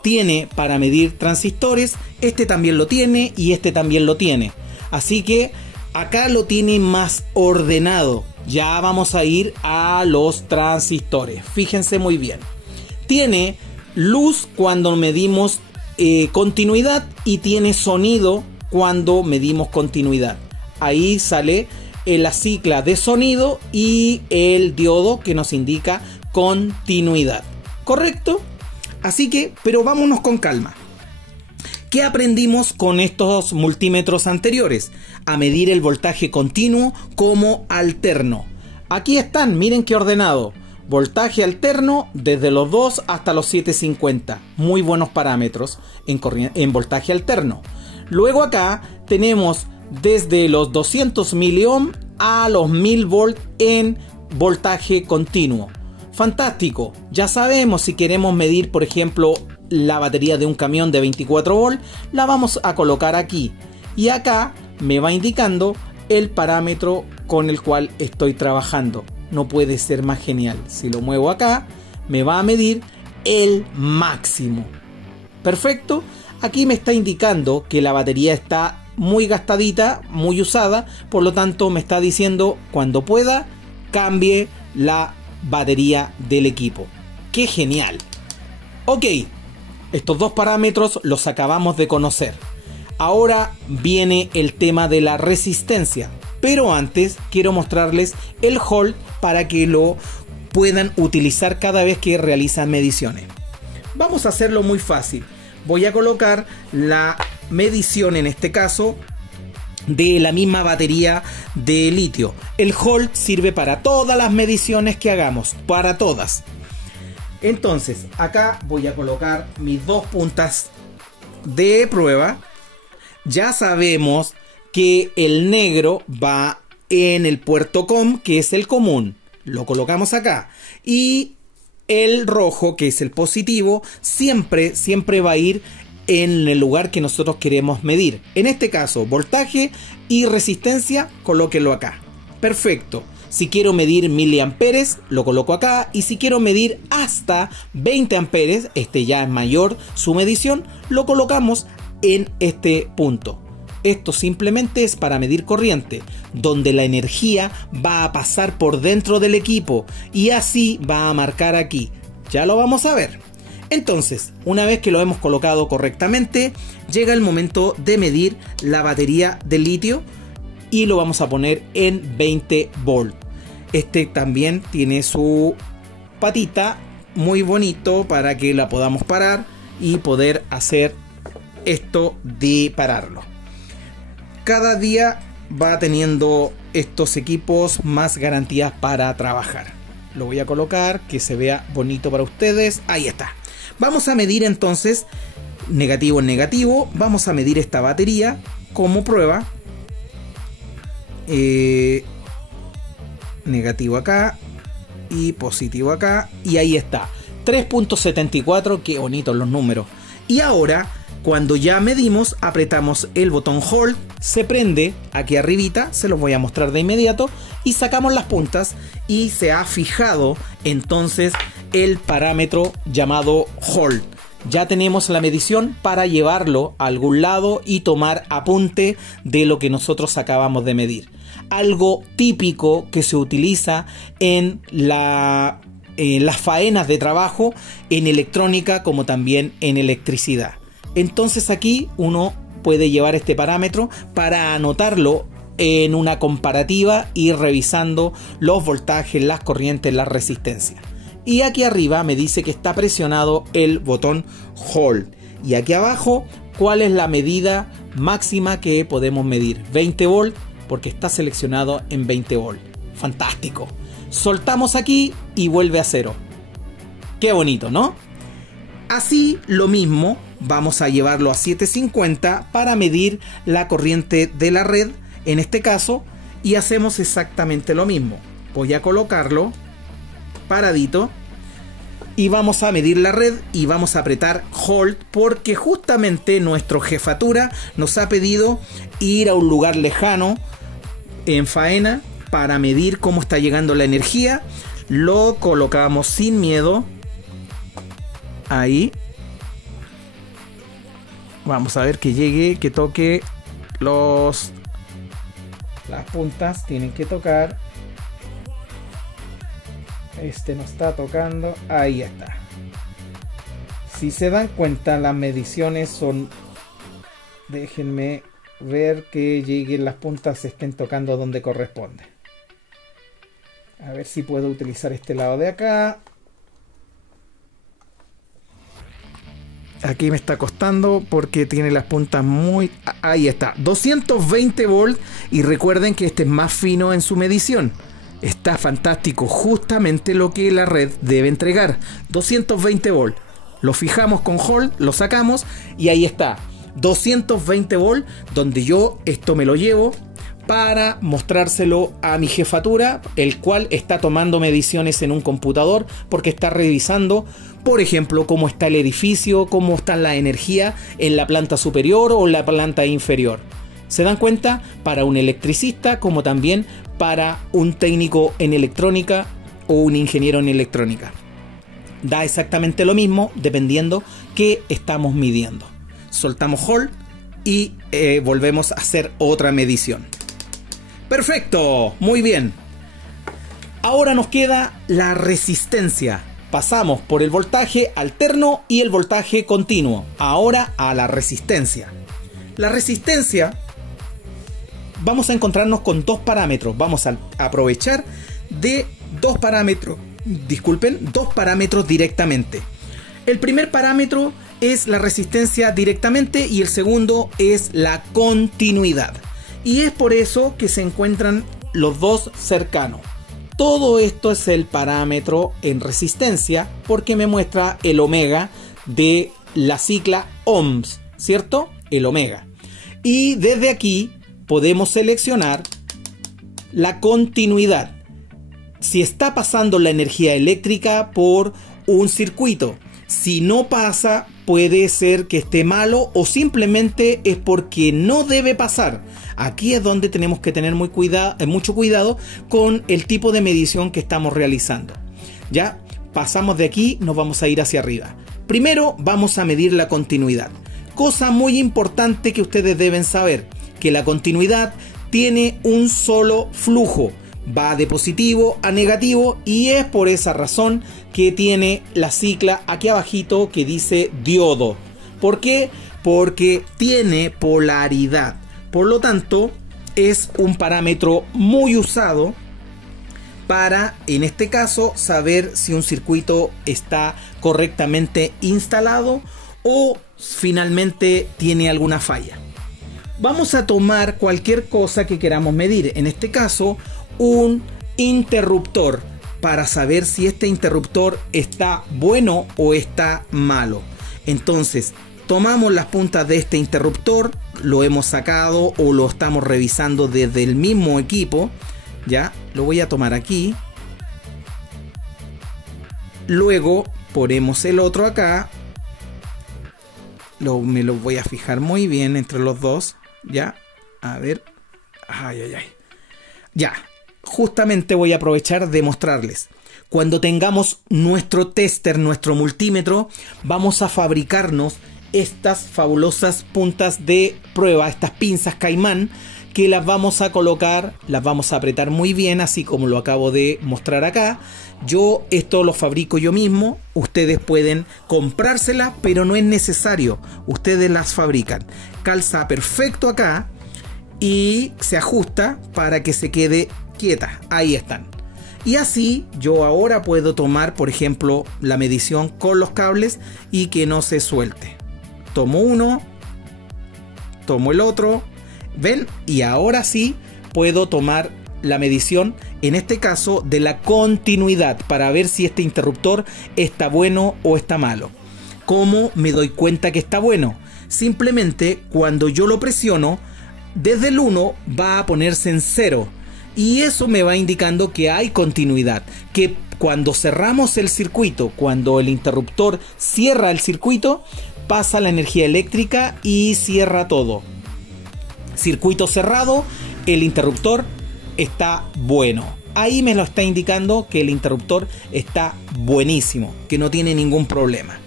Tiene para medir transistores, este también lo tiene y este también lo tiene. Así que acá lo tiene más ordenado. Ya vamos a ir a los transistores. Fíjense muy bien. Tiene luz cuando medimos continuidad y tiene sonido cuando medimos continuidad. Ahí sale la cicla de sonido y el diodo que nos indica continuidad. ¿Correcto? Así que, pero vámonos con calma. ¿Qué aprendimos con estos multímetros anteriores? A medir el voltaje continuo como alterno. Aquí están, miren qué ordenado. Voltaje alterno desde los 2 hasta los 750. Muy buenos parámetros en voltaje alterno. Luego acá tenemos desde los 200 miliohm a los 1000 volt en voltaje continuo. Fantástico. Ya sabemos, si queremos medir, por ejemplo, la batería de un camión de 24 volt, la vamos a colocar aquí. Y acá me va indicando el parámetro con el cual estoy trabajando. No puede ser más genial. Si lo muevo acá, me va a medir el máximo. Perfecto. Aquí me está indicando que la batería está muy gastadita, muy usada, por lo tanto me está diciendo cuando pueda cambie la batería del equipo. ¡Qué genial! Ok, estos dos parámetros los acabamos de conocer. Ahora viene el tema de la resistencia, pero antes quiero mostrarles el hold para que lo puedan utilizar cada vez que realizan mediciones. Vamos a hacerlo muy fácil. Voy a colocar la medición, en este caso, de la misma batería de litio. El hold sirve para todas las mediciones que hagamos, para todas. Entonces, acá voy a colocar mis dos puntas de prueba. Ya sabemos que el negro va en el puerto COM, que es el común. Lo colocamos acá. Y el rojo, que es el positivo, siempre va a ir en el lugar que nosotros queremos medir. En este caso, voltaje y resistencia, colóquenlo acá. Perfecto. Si quiero medir miliamperes, lo coloco acá. Y si quiero medir hasta 20 amperes, este ya es mayor su medición, lo colocamos en este punto. Esto simplemente es para medir corriente, donde la energía va a pasar por dentro del equipo y así va a marcar aquí. Ya lo vamos a ver. Entonces, una vez que lo hemos colocado correctamente, llega el momento de medir la batería de litio y lo vamos a poner en 20 volt. Este también tiene su patita muy bonito para que la podamos parar y poder hacer esto de pararlo. Cada día va teniendo estos equipos más garantías para trabajar. Lo voy a colocar que se vea bonito para ustedes. Ahí está. Vamos a medir entonces negativo en negativo. Vamos a medir esta batería como prueba. Negativo acá y positivo acá, y ahí está, 3.74, qué bonitos los números. Y ahora, cuando ya medimos, apretamos el botón Hold, se prende aquí arribita, se los voy a mostrar de inmediato, y sacamos las puntas y se ha fijado entonces el parámetro llamado Hold. Ya tenemos la medición para llevarlo a algún lado y tomar apunte de lo que nosotros acabamos de medir. Algo típico que se utiliza en las faenas de trabajo, en electrónica como también en electricidad. Entonces aquí uno puede llevar este parámetro para anotarlo en una comparativa, ir revisando los voltajes, las corrientes, las resistencias. Y aquí arriba me dice que está presionado el botón Hold. Y aquí abajo, ¿cuál es la medida máxima que podemos medir? 20 volt, porque está seleccionado en 20 volt. Fantástico. Soltamos aquí y vuelve a cero. Qué bonito, ¿no? Así, lo mismo, vamos a llevarlo a 750 para medir la corriente de la red, en este caso, y hacemos exactamente lo mismo. Voy a colocarlo paradito y vamos a medir la red y vamos a apretar Hold, porque justamente nuestro jefatura nos ha pedido ir a un lugar lejano en faena para medir cómo está llegando la energía. Lo colocamos sin miedo ahí. Vamos a ver que llegue, que toque las puntas, tienen que tocar. Este no está tocando. Ahí está. Si se dan cuenta, las mediciones son... Déjenme ver que lleguen las puntas, se estén tocando donde corresponde. A ver si puedo utilizar este lado de acá. Aquí me está costando porque tiene las puntas muy... Ahí está. 220 volt. Y recuerden que este es más fino en su medición. Está fantástico, justamente lo que la red debe entregar. 220 volt. Lo fijamos con Hold, lo sacamos y ahí está. 220 volt, donde yo esto me lo llevo para mostrárselo a mi jefatura, el cual está tomando mediciones en un computador porque está revisando, por ejemplo, cómo está el edificio, cómo está la energía en la planta superior o en la planta inferior. ¿Se dan cuenta? Para un electricista como también para un técnico en electrónica o un ingeniero en electrónica. Da exactamente lo mismo dependiendo qué estamos midiendo. Soltamos Hold y volvemos a hacer otra medición. ¡Perfecto! Muy bien. Ahora nos queda la resistencia. Pasamos por el voltaje alterno y el voltaje continuo. Ahora a la resistencia. La resistencia... Vamos a encontrarnos con dos parámetros. Vamos a aprovechar de dos parámetros. Disculpen, dos parámetros directamente. El primer parámetro es la resistencia directamente y el segundo es la continuidad. Y es por eso que se encuentran los dos cercanos. Todo esto es el parámetro en resistencia porque me muestra el omega de la cicla ohms, ¿cierto? El omega. Y desde aquí podemos seleccionar la continuidad. Si está pasando la energía eléctrica por un circuito. Si no pasa, puede ser que esté malo o simplemente es porque no debe pasar. Aquí es donde tenemos que tener mucho cuidado con el tipo de medición que estamos realizando. Ya pasamos de aquí, nos vamos a ir hacia arriba. Primero vamos a medir la continuidad. Cosa muy importante que ustedes deben saber, que la continuidad tiene un solo flujo. Va de positivo a negativo y es por esa razón que tiene la cicla aquí abajito que dice diodo. ¿Por qué? Porque tiene polaridad. Por lo tanto, es un parámetro muy usado para, en este caso, saber si un circuito está correctamente instalado o finalmente tiene alguna falla. Vamos a tomar cualquier cosa que queramos medir. En este caso, un interruptor. para saber si este interruptor está bueno o está malo. Entonces, tomamos las puntas de este interruptor, lo hemos sacado o lo estamos revisando desde el mismo equipo. Ya, lo voy a tomar aquí. Luego ponemos el otro acá. Me lo voy a fijar muy bien entre los dos. Ya, a ver. Ay. Ya, justamente voy a aprovechar de mostrarles. Cuando tengamos nuestro tester, nuestro multímetro, vamos a fabricarnos estas fabulosas puntas de prueba, estas pinzas Caimán, que las vamos a colocar, las vamos a apretar muy bien, así como lo acabo de mostrar acá. Yo esto lo fabrico yo mismo, ustedes pueden comprárselas, pero no es necesario, ustedes las fabrican. Calza perfecto acá y se ajusta para que se quede quieta, ahí están. Y así yo ahora puedo tomar, por ejemplo, la medición con los cables y que no se suelte. Tomo uno, tomo el otro, ¿ven? Y ahora sí puedo tomar la medición, en este caso de la continuidad, para ver si este interruptor está bueno o está malo. ¿Cómo me doy cuenta que está bueno? Simplemente cuando yo lo presiono, desde el 1 va a ponerse en 0. Y eso me va indicando que hay continuidad, que cuando cerramos el circuito, cuando el interruptor cierra el circuito, pasa la energía eléctrica y cierra todo. Circuito cerrado, el interruptor está bueno. Ahí me lo está indicando que el interruptor está buenísimo, que no tiene ningún problema.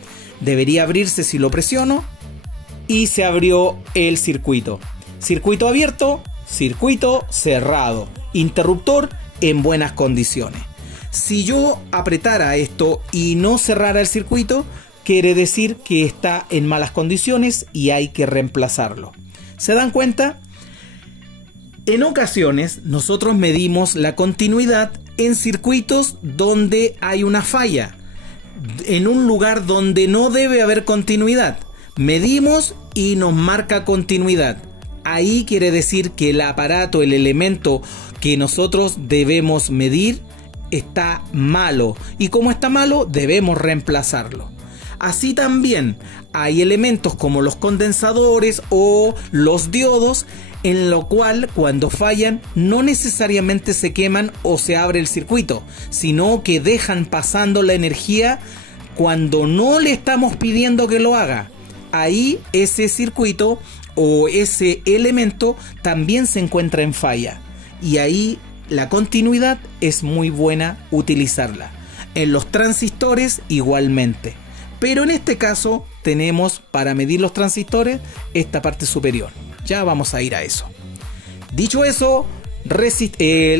Debería abrirse si lo presiono y se abrió el circuito. Circuito abierto, circuito cerrado. Interruptor en buenas condiciones. Si yo apretara esto y no cerrara el circuito, quiere decir que está en malas condiciones y hay que reemplazarlo. ¿Se dan cuenta? En ocasiones nosotros medimos la continuidad en circuitos donde hay una falla, en un lugar donde no debe haber continuidad. Medimos y nos marca continuidad. Ahí quiere decir que el aparato, el elemento que nosotros debemos medir está malo, y como está malo debemos reemplazarlo. Así también hay elementos como los condensadores o los diodos, en lo cual cuando fallan no necesariamente se queman o se abre el circuito, sino que dejan pasando la energía cuando no le estamos pidiendo que lo haga. Ahí ese circuito o ese elemento también se encuentra en falla, y ahí la continuidad es muy buena utilizarla. En los transistores igualmente, pero en este caso tenemos para medir los transistores esta parte superior. Ya vamos a ir a eso. Dicho eso,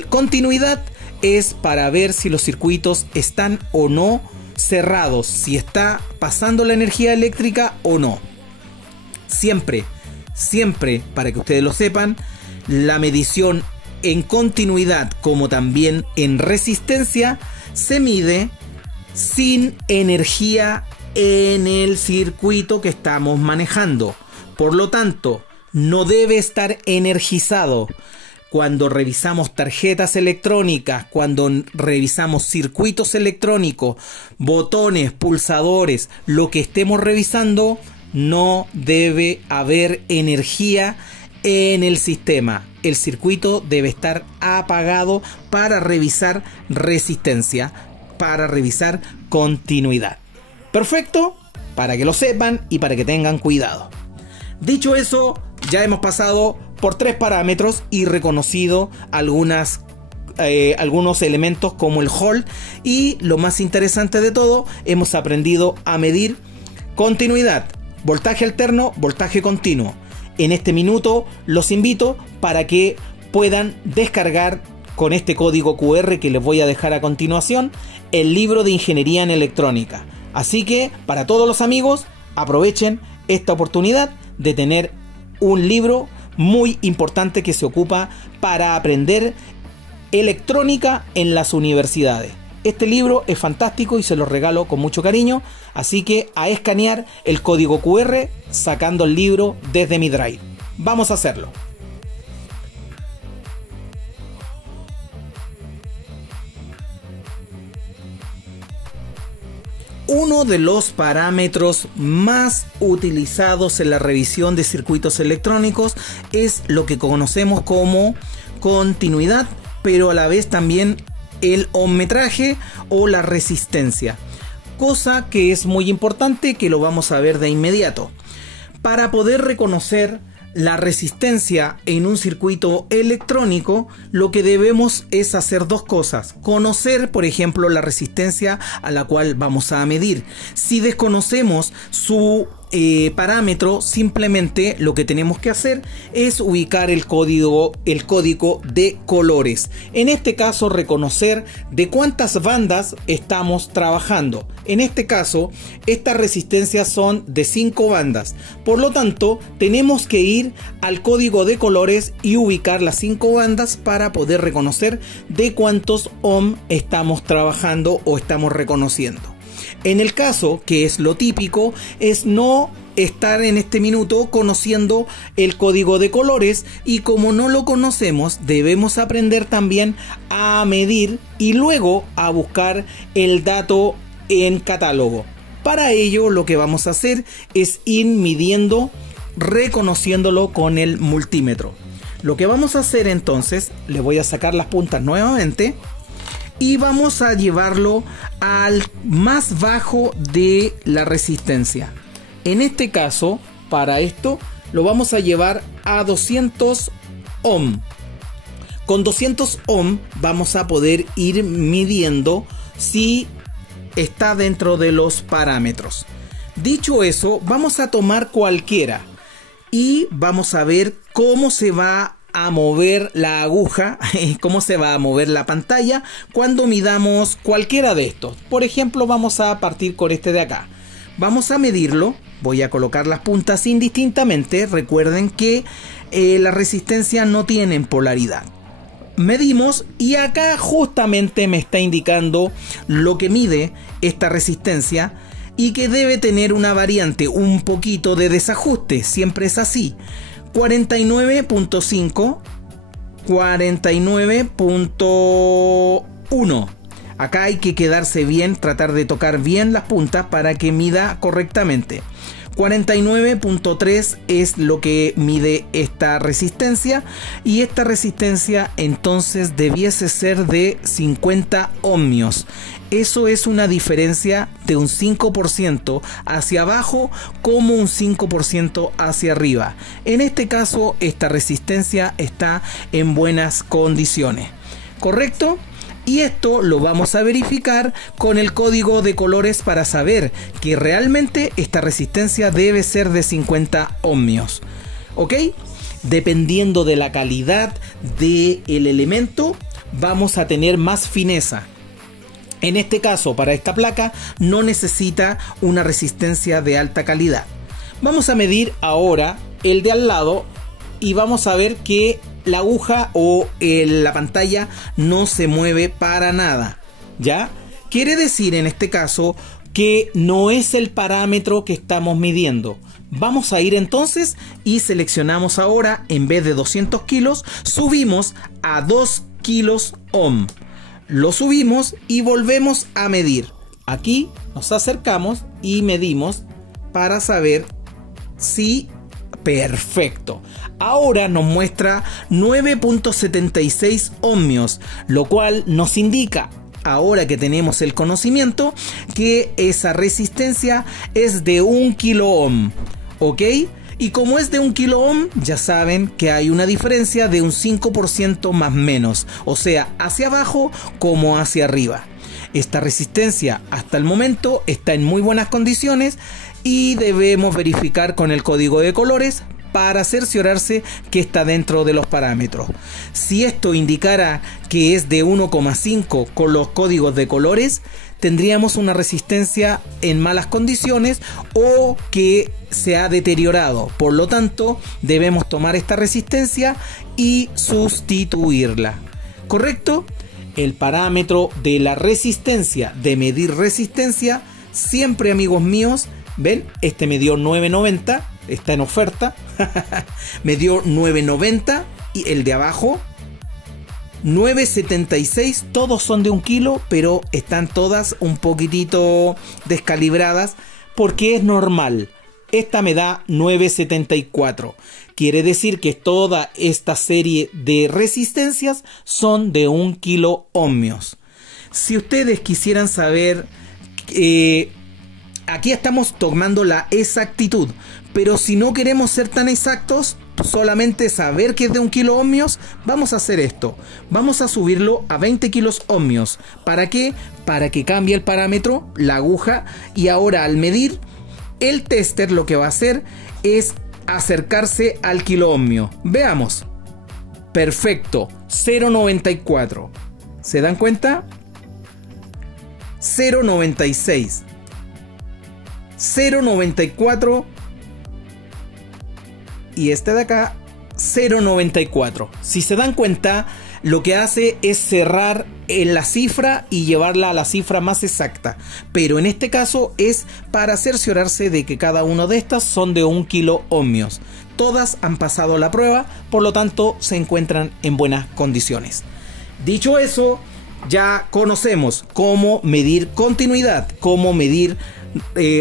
continuidad es para ver si los circuitos están o no cerrados, si está pasando la energía eléctrica o no. Siempre, para que ustedes lo sepan, la medición en continuidad como también en resistencia se mide sin energía en el circuito que estamos manejando. Por lo tanto, no debe estar energizado. Cuando revisamos tarjetas electrónicas, cuando revisamos circuitos electrónicos, botones, pulsadores, lo que estemos revisando, no debe haber energía en el sistema. El circuito debe estar apagado para revisar resistencia, para revisar continuidad. Perfecto, para que lo sepan y para que tengan cuidado. Dicho eso, ya hemos pasado por 3 parámetros y reconocido algunos elementos como el Hall, y lo más interesante de todo, hemos aprendido a medir continuidad, voltaje alterno, voltaje continuo. En este minuto los invito para que puedan descargar con este código QR que les voy a dejar a continuación el libro de Ingeniería en Electrónica. Así que para todos los amigos, aprovechen esta oportunidad de tener un libro muy importante que se ocupa para aprender electrónica en las universidades. Este libro es fantástico y se lo regalo con mucho cariño, así que a escanear el código QR sacando el libro desde mi Drive. Vamos a hacerlo. Uno de los parámetros más utilizados en la revisión de circuitos electrónicos es lo que conocemos como continuidad, pero a la vez también el ohmmetraje o la resistencia, cosa que es muy importante, que lo vamos a ver de inmediato. Para poder reconocer la resistencia en un circuito electrónico, lo que debemos es hacer dos cosas: conocer, por ejemplo, la resistencia a la cual vamos a medir. Si desconocemos su parámetro, simplemente lo que tenemos que hacer es ubicar el código de colores. En este caso, reconocer de cuántas bandas estamos trabajando. En este caso, estas resistencias son de 5 bandas. Por lo tanto, tenemos que ir al código de colores y ubicar las 5 bandas para poder reconocer de cuántos ohm estamos trabajando o estamos reconociendo. En el caso, que es lo típico, es no estar en este minuto conociendo el código de colores, y como no lo conocemos, debemos aprender también a medir y luego a buscar el dato en catálogo. Para ello, lo que vamos a hacer es ir midiendo, reconociéndolo con el multímetro. Lo que vamos a hacer entonces, le voy a sacar las puntas nuevamente y vamos a llevarlo al más bajo de la resistencia. En este caso, para esto, lo vamos a llevar a 200 ohm. Con 200 ohm vamos a poder ir midiendo si está dentro de los parámetros. Dicho eso, vamos a tomar cualquiera y vamos a ver cómo se va a mover la aguja, cómo se va a mover la pantalla cuando midamos cualquiera de estos. Por ejemplo, vamos a partir con este de acá. Vamos a medirlo. Voy a colocar las puntas indistintamente. Recuerden que las resistencias no tienen polaridad. Medimos y acá justamente me está indicando lo que mide esta resistencia y que debe tener una variante, un poquito de desajuste. Siempre es así. 49.5, 49.1. Acá hay que quedarse bien, tratar de tocar bien las puntas para que mida correctamente. 49.3 es lo que mide esta resistencia, y esta resistencia entonces debiese ser de 50 ohmios. Eso es una diferencia de un 5% hacia abajo como un 5% hacia arriba. En este caso, esta resistencia está en buenas condiciones. ¿Correcto? Y esto lo vamos a verificar con el código de colores para saber que realmente esta resistencia debe ser de 50 ohmios. ¿Ok? Dependiendo de la calidad del elemento, vamos a tener más fineza. En este caso, para esta placa, no necesita una resistencia de alta calidad. Vamos a medir ahora el de al lado y vamos a ver que la aguja o la pantalla no se mueve para nada. ¿Ya? Quiere decir en este caso que no es el parámetro que estamos midiendo. Vamos a ir entonces y seleccionamos ahora, en vez de 200 kilos, subimos a 2 kilos ohm. Lo subimos y volvemos a medir. Aquí nos acercamos y medimos para saber si... Perfecto. Ahora nos muestra 9.76 ohmios, lo cual nos indica, ahora que tenemos el conocimiento, que esa resistencia es de 1 kilo ohm. ¿Ok? Y como es de 1 kilo ohm, ya saben que hay una diferencia de un 5% más menos, o sea, hacia abajo como hacia arriba. Esta resistencia hasta el momento está en muy buenas condiciones y debemos verificar con el código de colores para cerciorarse que está dentro de los parámetros. Si esto indicara que es de 1,5 con los códigos de colores, tendríamos una resistencia en malas condiciones o que se ha deteriorado. Por lo tanto, debemos tomar esta resistencia y sustituirla. ¿Correcto? El parámetro de la resistencia, de medir resistencia, siempre, amigos míos, ven, este me dio 9.90, está en oferta, me dio 9.90 y el de abajo 9,76, todos son de 1 kilo, pero están todas un poquitito descalibradas porque es normal. Esta me da 9,74. Quiere decir que toda esta serie de resistencias son de 1 kilo ohmios. Si ustedes quisieran saber, aquí estamos tomando la exactitud, pero si no queremos ser tan exactos, solamente saber que es de 1 kilo ohmios, vamos a hacer esto. Vamos a subirlo a 20 kilos ohmios. ¿Para qué? Para que cambie el parámetro, la aguja, y ahora al medir, el tester lo que va a hacer es acercarse al kilo ohmio. Veamos. Perfecto. 0,94. ¿Se dan cuenta? 0,96. 0,94. Y este de acá, 0,94. Si se dan cuenta, lo que hace es cerrar en la cifra y llevarla a la cifra más exacta. Pero en este caso es para cerciorarse de que cada una de estas son de 1 kilo ohmios. Todas han pasado la prueba, por lo tanto se encuentran en buenas condiciones. Dicho eso, ya conocemos cómo medir continuidad, cómo medir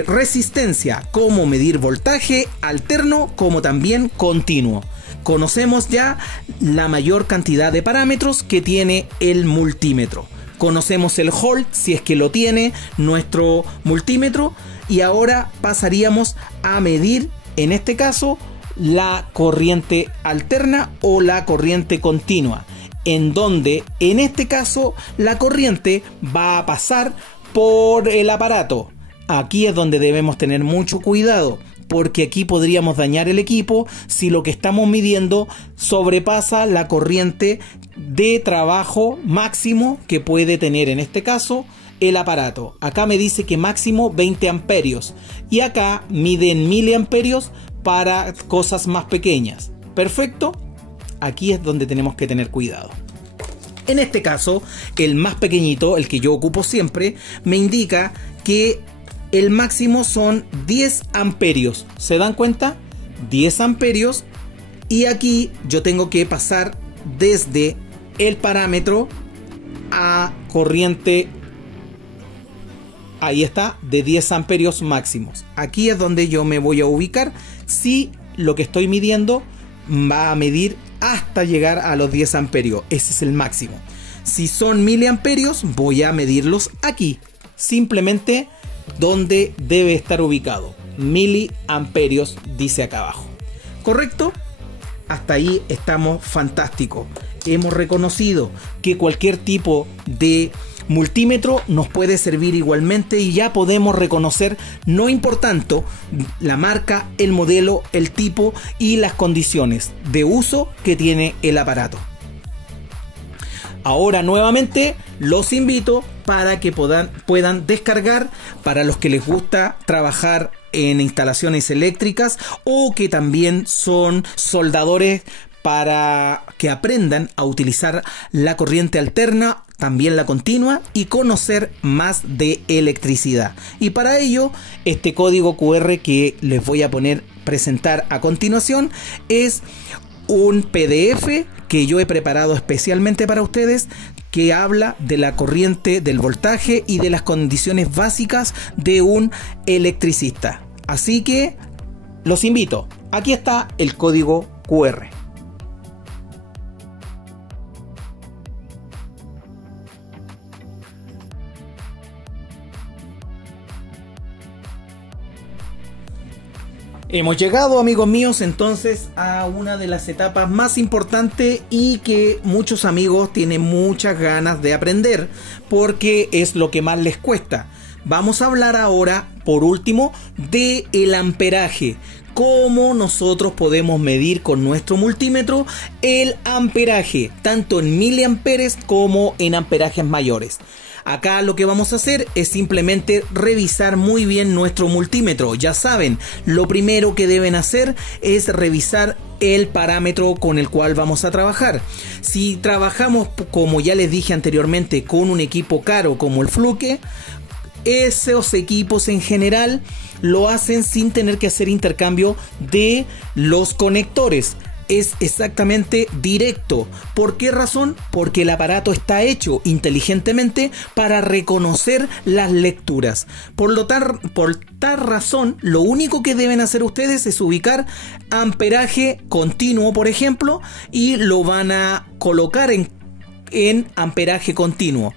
resistencia, cómo medir voltaje alterno, como también continuo. Conocemos ya la mayor cantidad de parámetros que tiene el multímetro. Conocemos el Hall, si es que lo tiene nuestro multímetro, y ahora pasaríamos a medir, en este caso, la corriente alterna o la corriente continua, en donde en este caso la corriente va a pasar por el aparato. Aquí es donde debemos tener mucho cuidado, porque aquí podríamos dañar el equipo si lo que estamos midiendo sobrepasa la corriente de trabajo máximo que puede tener en este caso el aparato. Acá me dice que máximo 20 amperios y acá mide en miliamperios para cosas más pequeñas. Perfecto. Aquí es donde tenemos que tener cuidado. En este caso, el más pequeñito, el que yo ocupo siempre, me indica que el máximo son 10 amperios. ¿Se dan cuenta? 10 amperios. Y aquí yo tengo que pasar desde el parámetro a corriente. Ahí está, de 10 amperios máximos. Aquí es donde yo me voy a ubicar si lo que estoy midiendo va a medir hasta llegar a los 10 amperios. Ese es el máximo. Si son miliamperios, voy a medirlos aquí. Simplemente donde debe estar ubicado. Miliamperios dice acá abajo. ¿Correcto? Hasta ahí estamos fantástico. Hemos reconocido que cualquier tipo de multímetro nos puede servir igualmente y ya podemos reconocer, no importando la marca, el modelo, el tipo y las condiciones de uso que tiene el aparato. Ahora nuevamente los invito para que puedan descargar, para los que les gusta trabajar en instalaciones eléctricas o que también son soldadores, para que aprendan a utilizar la corriente alterna, también la continua, y conocer más de electricidad. Y para ello, este código QR que les voy a presentar a continuación es un PDF que yo he preparado especialmente para ustedes, que habla de la corriente, del voltaje y de las condiciones básicas de un electricista. Así que los invito. Aquí está el código QR. Hemos llegado, amigos míos, entonces a una de las etapas más importantes y que muchos amigos tienen muchas ganas de aprender porque es lo que más les cuesta. Vamos a hablar ahora, por último, de el amperaje. Cómo nosotros podemos medir con nuestro multímetro el amperaje, tanto en miliamperes como en amperajes mayores. Acá lo que vamos a hacer es simplemente revisar muy bien nuestro multímetro. Ya saben, lo primero que deben hacer es revisar el parámetro con el cual vamos a trabajar. Si trabajamos, como ya les dije anteriormente, con un equipo caro como el Fluke, esos equipos en general lo hacen sin tener que hacer intercambio de los conectores. es exactamente directo. ¿Por qué razón? Porque el aparato está hecho inteligentemente para reconocer las lecturas. Por tal razón, lo único que deben hacer ustedes es ubicar amperaje continuo, por ejemplo, y lo van a colocar en amperaje continuo.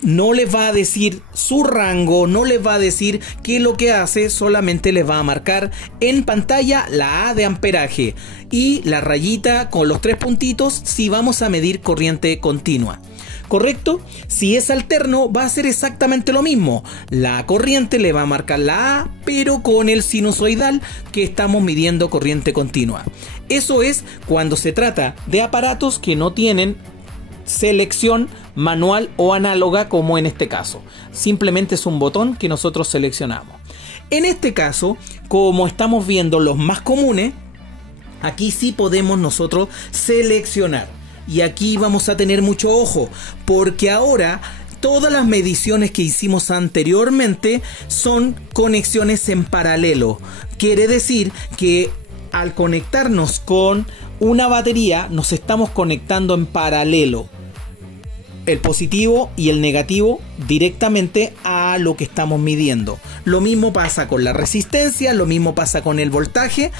No les va a decir su rango, no les va a decir qué es lo que hace, solamente les va a marcar en pantalla la A de amperaje y la rayita con los 3 puntitos si vamos a medir corriente continua. ¿Correcto? Si es alterno va a ser exactamente lo mismo. La corriente le va a marcar la A, pero con el sinusoidal que estamos midiendo corriente continua. Eso es cuando se trata de aparatos que no tienen selección manual o análoga, como en este caso. Simplemente es un botón que nosotros seleccionamos. En este caso, como estamos viendo los más comunes, aquí sí podemos nosotros seleccionar. Y aquí vamos a tener mucho ojo, porque ahora todas las mediciones que hicimos anteriormente son conexiones en paralelo. Quiere decir que al conectarnos con una batería nos estamos conectando en paralelo, el positivo y el negativo, directamente a lo que estamos midiendo. Lo mismo pasa con la resistencia, lo mismo pasa con el voltaje,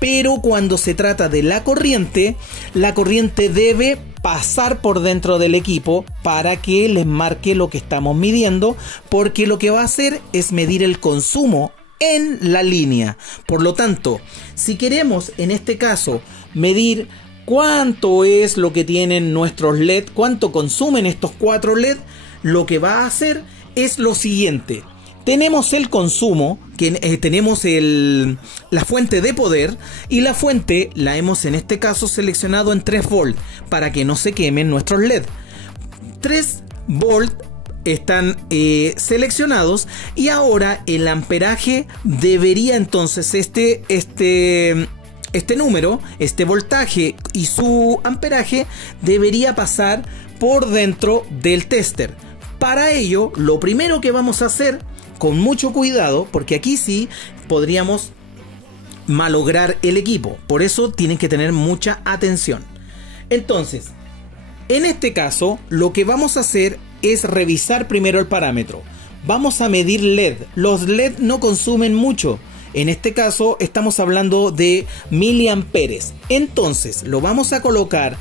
pero cuando se trata de la corriente debe pasar por dentro del equipo para que les marque lo que estamos midiendo, porque lo que va a hacer es medir el consumo en la línea. Por lo tanto, si queremos en este caso medir cuánto es lo que tienen nuestros LED, cuánto consumen estos 4 LED, lo que va a hacer es lo siguiente. Tenemos el consumo, que tenemos la fuente de poder, y la fuente la hemos en este caso seleccionado en 3 volt para que no se quemen nuestros LED. 3 volt están seleccionados, y ahora el amperaje debería entonces este número, este voltaje y su amperaje debería pasar por dentro del tester. Para ello, lo primero que vamos a hacer, con mucho cuidado, porque aquí sí podríamos malograr el equipo, por eso tienen que tener mucha atención. Entonces, en este caso, lo que vamos a hacer es revisar primero el parámetro. Vamos a medir LED. Los LED no consumen mucho. En este caso estamos hablando de miliamperes. Entonces lo vamos a colocar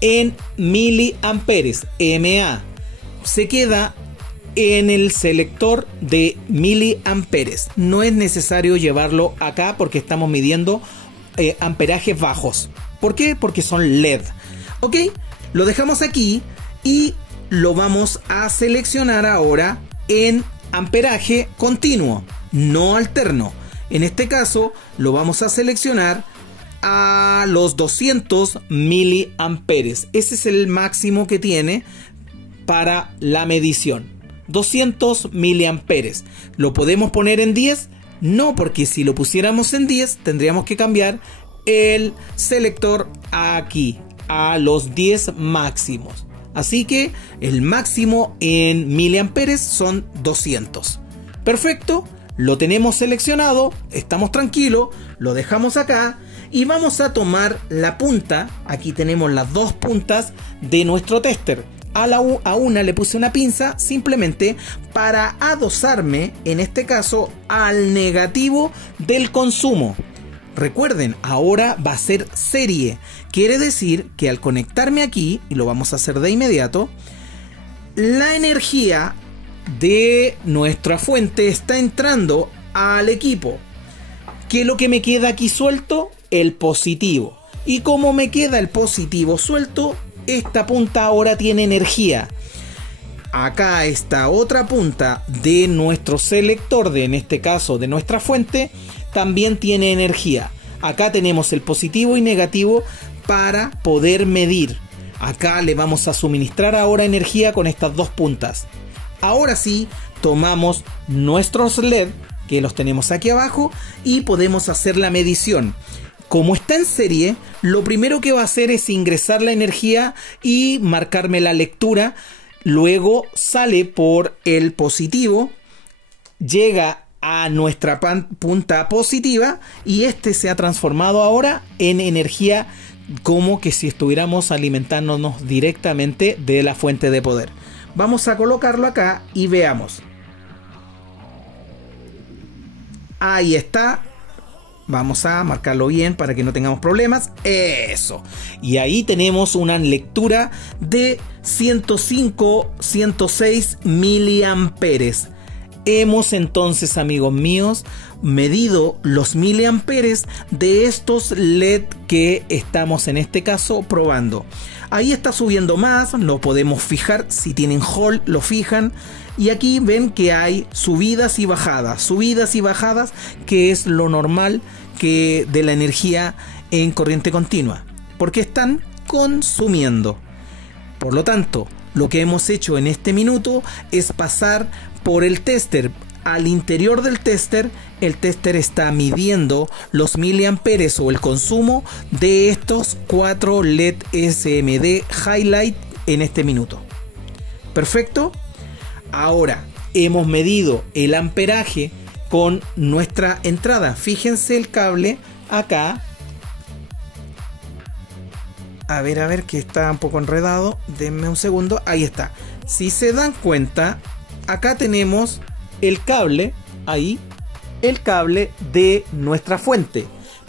en miliamperes, MA. Se queda en el selector de miliamperes. No es necesario llevarlo acá porque estamos midiendo amperajes bajos. ¿Por qué? Porque son LED. ¿Ok? Lo dejamos aquí y lo vamos a seleccionar ahora en amperaje continuo, no alterno. En este caso lo vamos a seleccionar a los 200 miliamperes. Ese es el máximo que tiene para la medición. 200 miliamperes. ¿Lo podemos poner en 10? No, porque si lo pusiéramos en 10 tendríamos que cambiar el selector aquí a los 10 máximos. Así que el máximo en miliamperes son 200. Perfecto. Lo tenemos seleccionado, estamos tranquilos, lo dejamos acá y vamos a tomar la punta. Aquí tenemos las 2 puntas de nuestro tester. A una le puse una pinza simplemente para adosarme, en este caso, al negativo del consumo. Recuerden, ahora va a ser serie. Quiere decir que al conectarme aquí, y lo vamos a hacer de inmediato, la energía de nuestra fuente está entrando al equipo. ¿Qué es lo que me queda aquí suelto? El positivo. Y como me queda el positivo suelto, esta punta ahora tiene energía. Acá esta otra punta de nuestro selector, en este caso de nuestra fuente, también tiene energía. Acá tenemos el positivo y negativo para poder medir. Acá le vamos a suministrar ahora energía con estas 2 puntas. Ahora sí, tomamos nuestros LED, que los tenemos aquí abajo, y podemos hacer la medición. Como está en serie, lo primero que va a hacer es ingresar la energía y marcarme la lectura. Luego sale por el positivo, llega a nuestra punta positiva y este se ha transformado ahora en energía como que si estuviéramos alimentándonos directamente de la fuente de poder. Vamos a colocarlo acá y veamos. Ahí está. Vamos a marcarlo bien para que no tengamos problemas. Eso. Y ahí tenemos una lectura de 105-106 miliamperes. Hemos entonces, amigos míos, medido los miliamperes de estos LED que estamos en este caso probando. Ahí está subiendo más, lo podemos fijar, si tienen Hall lo fijan. Y aquí ven que hay subidas y bajadas, que es lo normal que de la energía en corriente continua, porque están consumiendo. Por lo tanto, lo que hemos hecho en este minuto es pasar por el tester. Al interior del tester, el tester está midiendo los miliamperes o el consumo de estos 4 LED SMD Highlight en este minuto. Perfecto. Ahora hemos medido el amperaje con nuestra entrada. Fíjense el cable acá. A ver que está un poco enredado. Denme un segundo. Ahí está. Si se dan cuenta, acá tenemos el cable, ahí, el cable de nuestra fuente.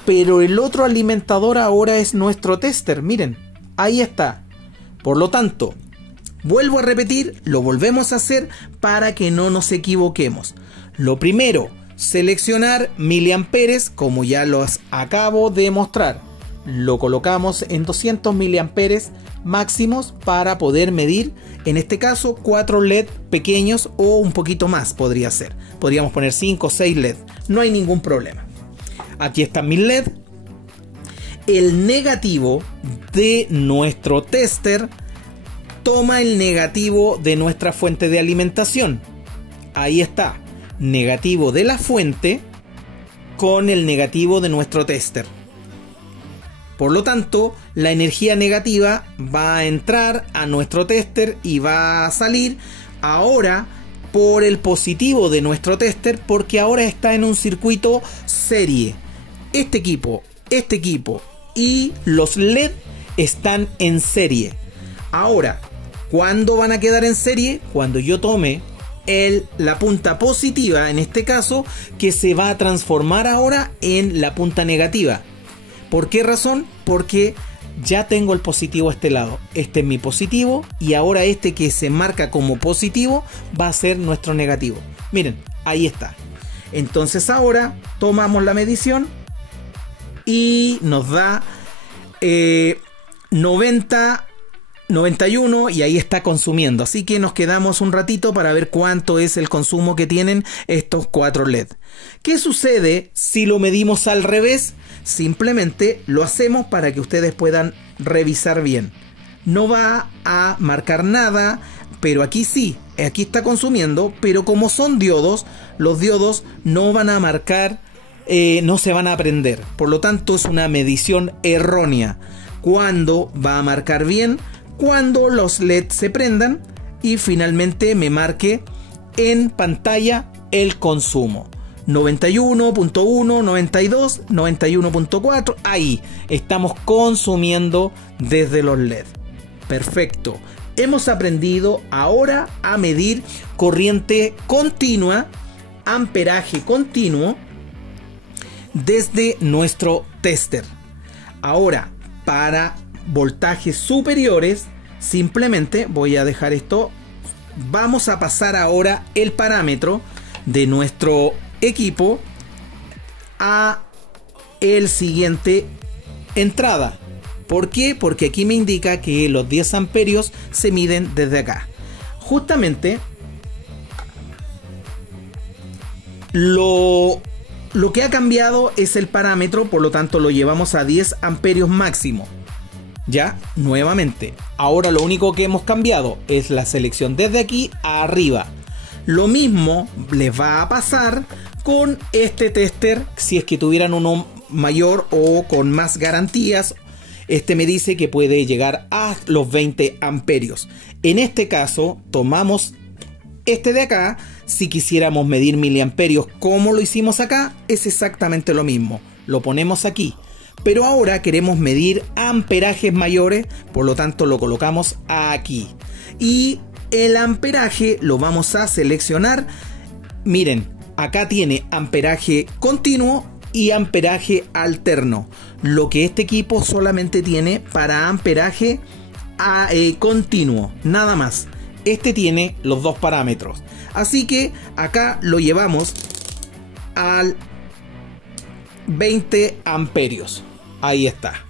Pero el otro alimentador ahora es nuestro tester. Miren, ahí está. Por lo tanto, vuelvo a repetir, lo volvemos a hacer para que no nos equivoquemos. Lo primero, seleccionar miliamperes, como ya los acabo de mostrar. Lo colocamos en 200 miliamperes máximos para poder medir, en este caso, 4 LED pequeños o un poquito más podría ser. Podríamos poner 5 o 6 LED, no hay ningún problema. Aquí están mis LED. El negativo de nuestro tester toma el negativo de nuestra fuente de alimentación. Ahí está, negativo de la fuente con el negativo de nuestro tester. Por lo tanto, la energía negativa va a entrar a nuestro tester y va a salir ahora por el positivo de nuestro tester, porque ahora está en un circuito serie. Este equipo y los LED están en serie. Ahora, ¿cuándo van a quedar en serie? Cuando yo tome la punta positiva, en este caso, que se va a transformar ahora en la punta negativa. ¿Por qué razón? Porque ya tengo el positivo a este lado. Este es mi positivo y ahora este que se marca como positivo va a ser nuestro negativo. Miren, ahí está. Entonces ahora tomamos la medición y nos da 91 y ahí está consumiendo. Así que nos quedamos un ratito para ver cuánto es el consumo que tienen estos 4 LED. ¿Qué sucede si lo medimos al revés? Simplemente lo hacemos para que ustedes puedan revisar bien. No va a marcar nada, pero aquí sí, aquí está consumiendo, pero como son diodos, los diodos no van a marcar, no se van a prender. Por lo tanto, es una medición errónea. ¿Cuándo va a marcar bien? Cuando los LED se prendan y finalmente me marque en pantalla el consumo. 91.1, 92, 91.4, ahí estamos consumiendo desde los LED. Perfecto. Hemos aprendido ahora a medir corriente continua, amperaje continuo desde nuestro tester. Ahora, para voltajes superiores, simplemente voy a dejar esto. Vamos a pasar ahora el parámetro de nuestro equipo a el siguiente entrada. ¿Por qué? Porque aquí me indica que los 10 amperios se miden desde acá. Justamente lo que ha cambiado es el parámetro, por lo tanto lo llevamos a 10 amperios máximo. Ya, nuevamente, ahora lo único que hemos cambiado es la selección desde aquí a arriba. Lo mismo les va a pasar con este tester si es que tuvieran uno mayor o con más garantías. Este me dice que puede llegar a los 20 amperios. En este caso, tomamos este de acá. Si quisiéramos medir miliamperios como lo hicimos acá, es exactamente lo mismo. Lo ponemos aquí. Pero ahora queremos medir amperajes mayores, por lo tanto lo colocamos aquí. Y el amperaje lo vamos a seleccionar. Miren, acá tiene amperaje continuo y amperaje alterno. Lo que este equipo solamente tiene para amperaje continuo, nada más. Este tiene los dos parámetros. Así que acá lo llevamos al 20 amperios. Ahí está.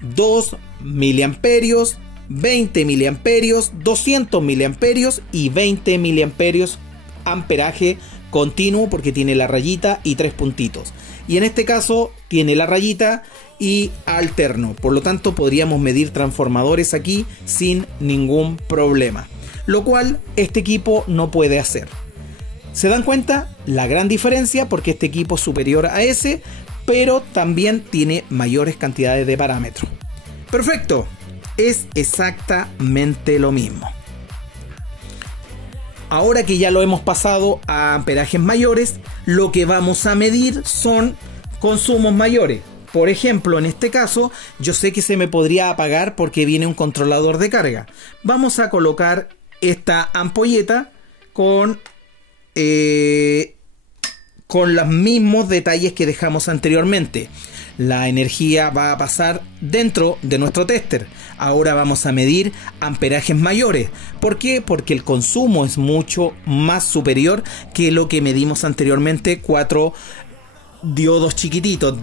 2 miliamperios, 20 miliamperios, 200 miliamperios y 20 miliamperios amperaje continuo, porque tiene la rayita y 3 puntitos. Y en este caso tiene la rayita y alterno. Por lo tanto podríamos medir transformadores aquí sin ningún problema. Lo cual este equipo no puede hacer. ¿Se dan cuenta? La gran diferencia, porque este equipo es superior a ese, pero también tiene mayores cantidades de parámetros. Perfecto. Es exactamente lo mismo. Ahora que ya lo hemos pasado a amperajes mayores, lo que vamos a medir son consumos mayores. Por ejemplo, en este caso, yo sé que se me podría apagar porque viene un controlador de carga. Vamos a colocar esta ampolleta con los mismos detalles que dejamos anteriormente. La energía va a pasar dentro de nuestro tester. Ahora vamos a medir amperajes mayores. ¿Por qué? Porque el consumo es mucho más superior que lo que medimos anteriormente. 4 diodos chiquititos,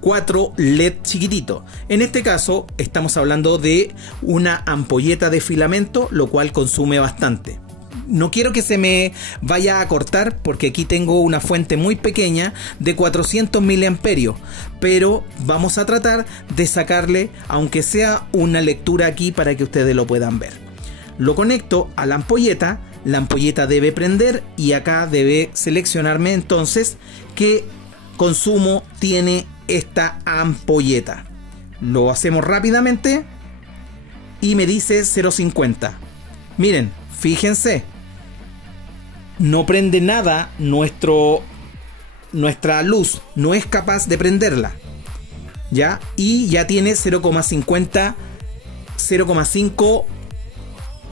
4 LED chiquititos. En este caso estamos hablando de una ampolleta de filamento, lo cual consume bastante. No quiero que se me vaya a cortar porque aquí tengo una fuente muy pequeña de 400 miliamperios, pero vamos a tratar de sacarle aunque sea una lectura aquí para que ustedes lo puedan ver. Lo conecto a la ampolleta debe prender y acá debe seleccionarme entonces qué consumo tiene esta ampolleta. Lo hacemos rápidamente y me dice 0,50. Miren, fíjense, no prende nada, nuestra luz no es capaz de prenderla, ¿ya? Y ya tiene 0,5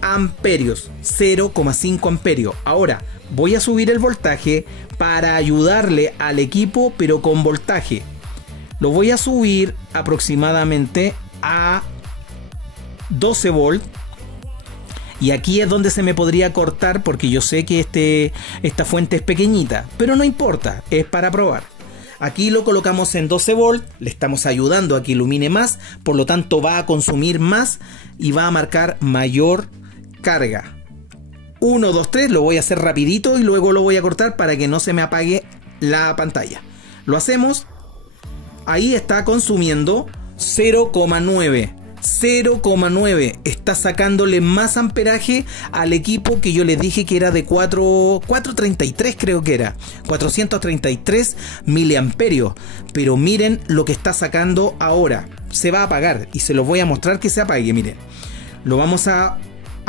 amperios, 0,5 amperios. Ahora voy a subir el voltaje para ayudarle al equipo, pero con voltaje. Lo voy a subir aproximadamente a 12 volts. Y aquí es donde se me podría cortar porque yo sé que esta fuente es pequeñita, pero no importa, es para probar. Aquí lo colocamos en 12 volts, le estamos ayudando a que ilumine más, por lo tanto va a consumir más y va a marcar mayor carga. 1, 2, 3, lo voy a hacer rapidito y luego lo voy a cortar para que no se me apague la pantalla. Lo hacemos, ahí está consumiendo 0,9. 0,9 está sacándole más amperaje al equipo que yo les dije que era de 433, creo que era 433 miliamperios. Pero miren lo que está sacando ahora. Se va a apagar y se los voy a mostrar que se apague. Miren, lo vamos a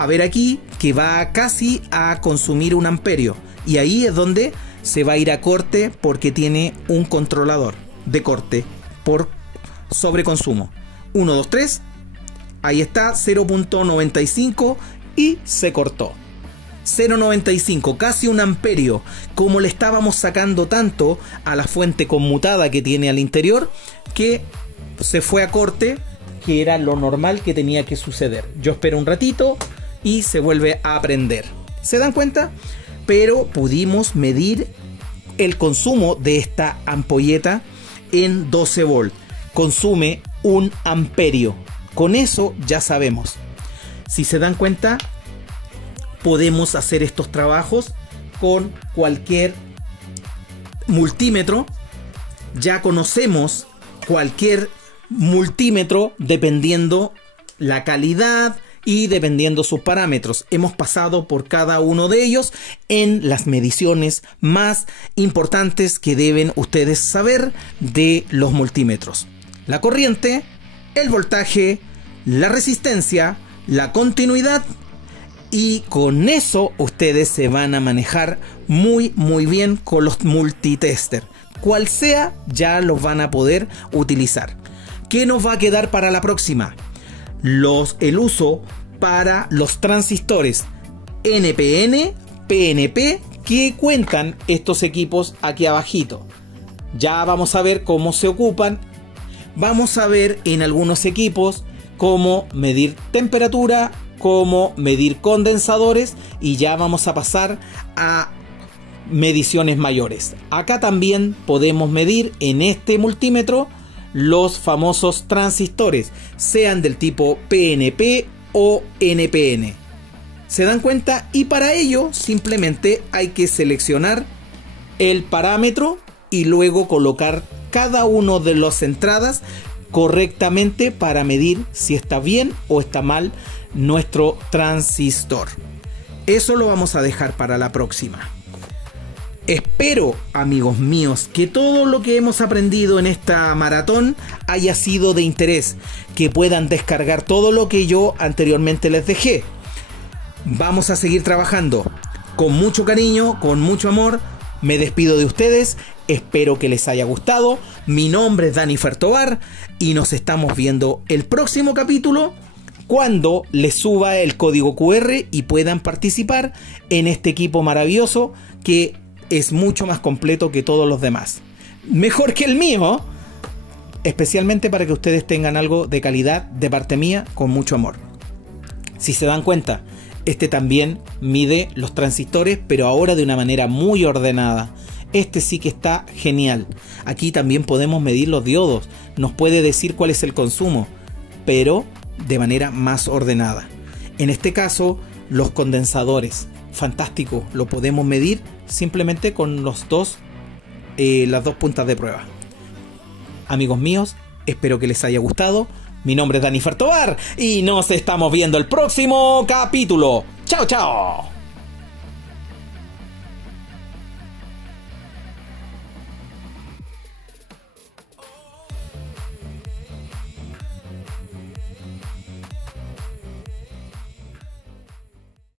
ver aquí que va casi a consumir 1 amperio y ahí es donde se va a ir a corte porque tiene un controlador de corte por sobreconsumo. 1, 2, 3. Ahí está, 0,95 y se cortó. 0,95, casi 1 amperio. Como le estábamos sacando tanto a la fuente conmutada que tiene al interior, que se fue a corte, que era lo normal que tenía que suceder. Yo espero un ratito y se vuelve a prender. ¿Se dan cuenta? Pero pudimos medir el consumo de esta ampolleta en 12 volts. Consume 1 amperio. Con eso ya sabemos. Si se dan cuenta, podemos hacer estos trabajos con cualquier multímetro. Ya conocemos cualquier multímetro dependiendo la calidad y dependiendo sus parámetros. Hemos pasado por cada uno de ellos en las mediciones más importantes que deben ustedes saber de los multímetros: la corriente, el voltaje, la resistencia, la continuidad, y con eso ustedes se van a manejar muy bien con los multitester. cual sea, ya los van a poder utilizar. ¿Qué nos va a quedar para la próxima? El uso para los transistores NPN, PNP que cuentan estos equipos aquí abajito. Ya vamos a ver cómo se ocupan. Vamos a ver en algunos equipos cómo medir temperatura, cómo medir condensadores y ya vamos a pasar a mediciones mayores. Acá también podemos medir en este multímetro los famosos transistores, sean del tipo PNP o NPN. ¿Se dan cuenta? Y para ello simplemente hay que seleccionar el parámetro y luego colocar cada uno de las entradas correctamente para medir si está bien o está mal nuestro transistor. Eso lo vamos a dejar para la próxima. Espero, amigos míos, que todo lo que hemos aprendido en esta maratón haya sido de interés, que puedan descargar todo lo que yo anteriormente les dejé. Vamos a seguir trabajando con mucho cariño, con mucho amor. Me despido de ustedes, espero que les haya gustado. Mi nombre es Danifer Tovar y nos estamos viendo el próximo capítulo cuando les suba el código QR y puedan participar en este equipo maravilloso que es mucho más completo que todos los demás. Mejor que el mío, especialmente para que ustedes tengan algo de calidad de parte mía con mucho amor. Si se dan cuenta, este también mide los transistores, pero ahora de una manera muy ordenada. Este sí que está genial. Aquí también podemos medir los diodos. Nos puede decir cuál es el consumo, pero de manera más ordenada. En este caso, los condensadores. Fantástico, lo podemos medir simplemente con las dos puntas de prueba. Amigos míos, espero que les haya gustado. Mi nombre es Danifer Tovar y nos estamos viendo el próximo capítulo. ¡Chao, chao!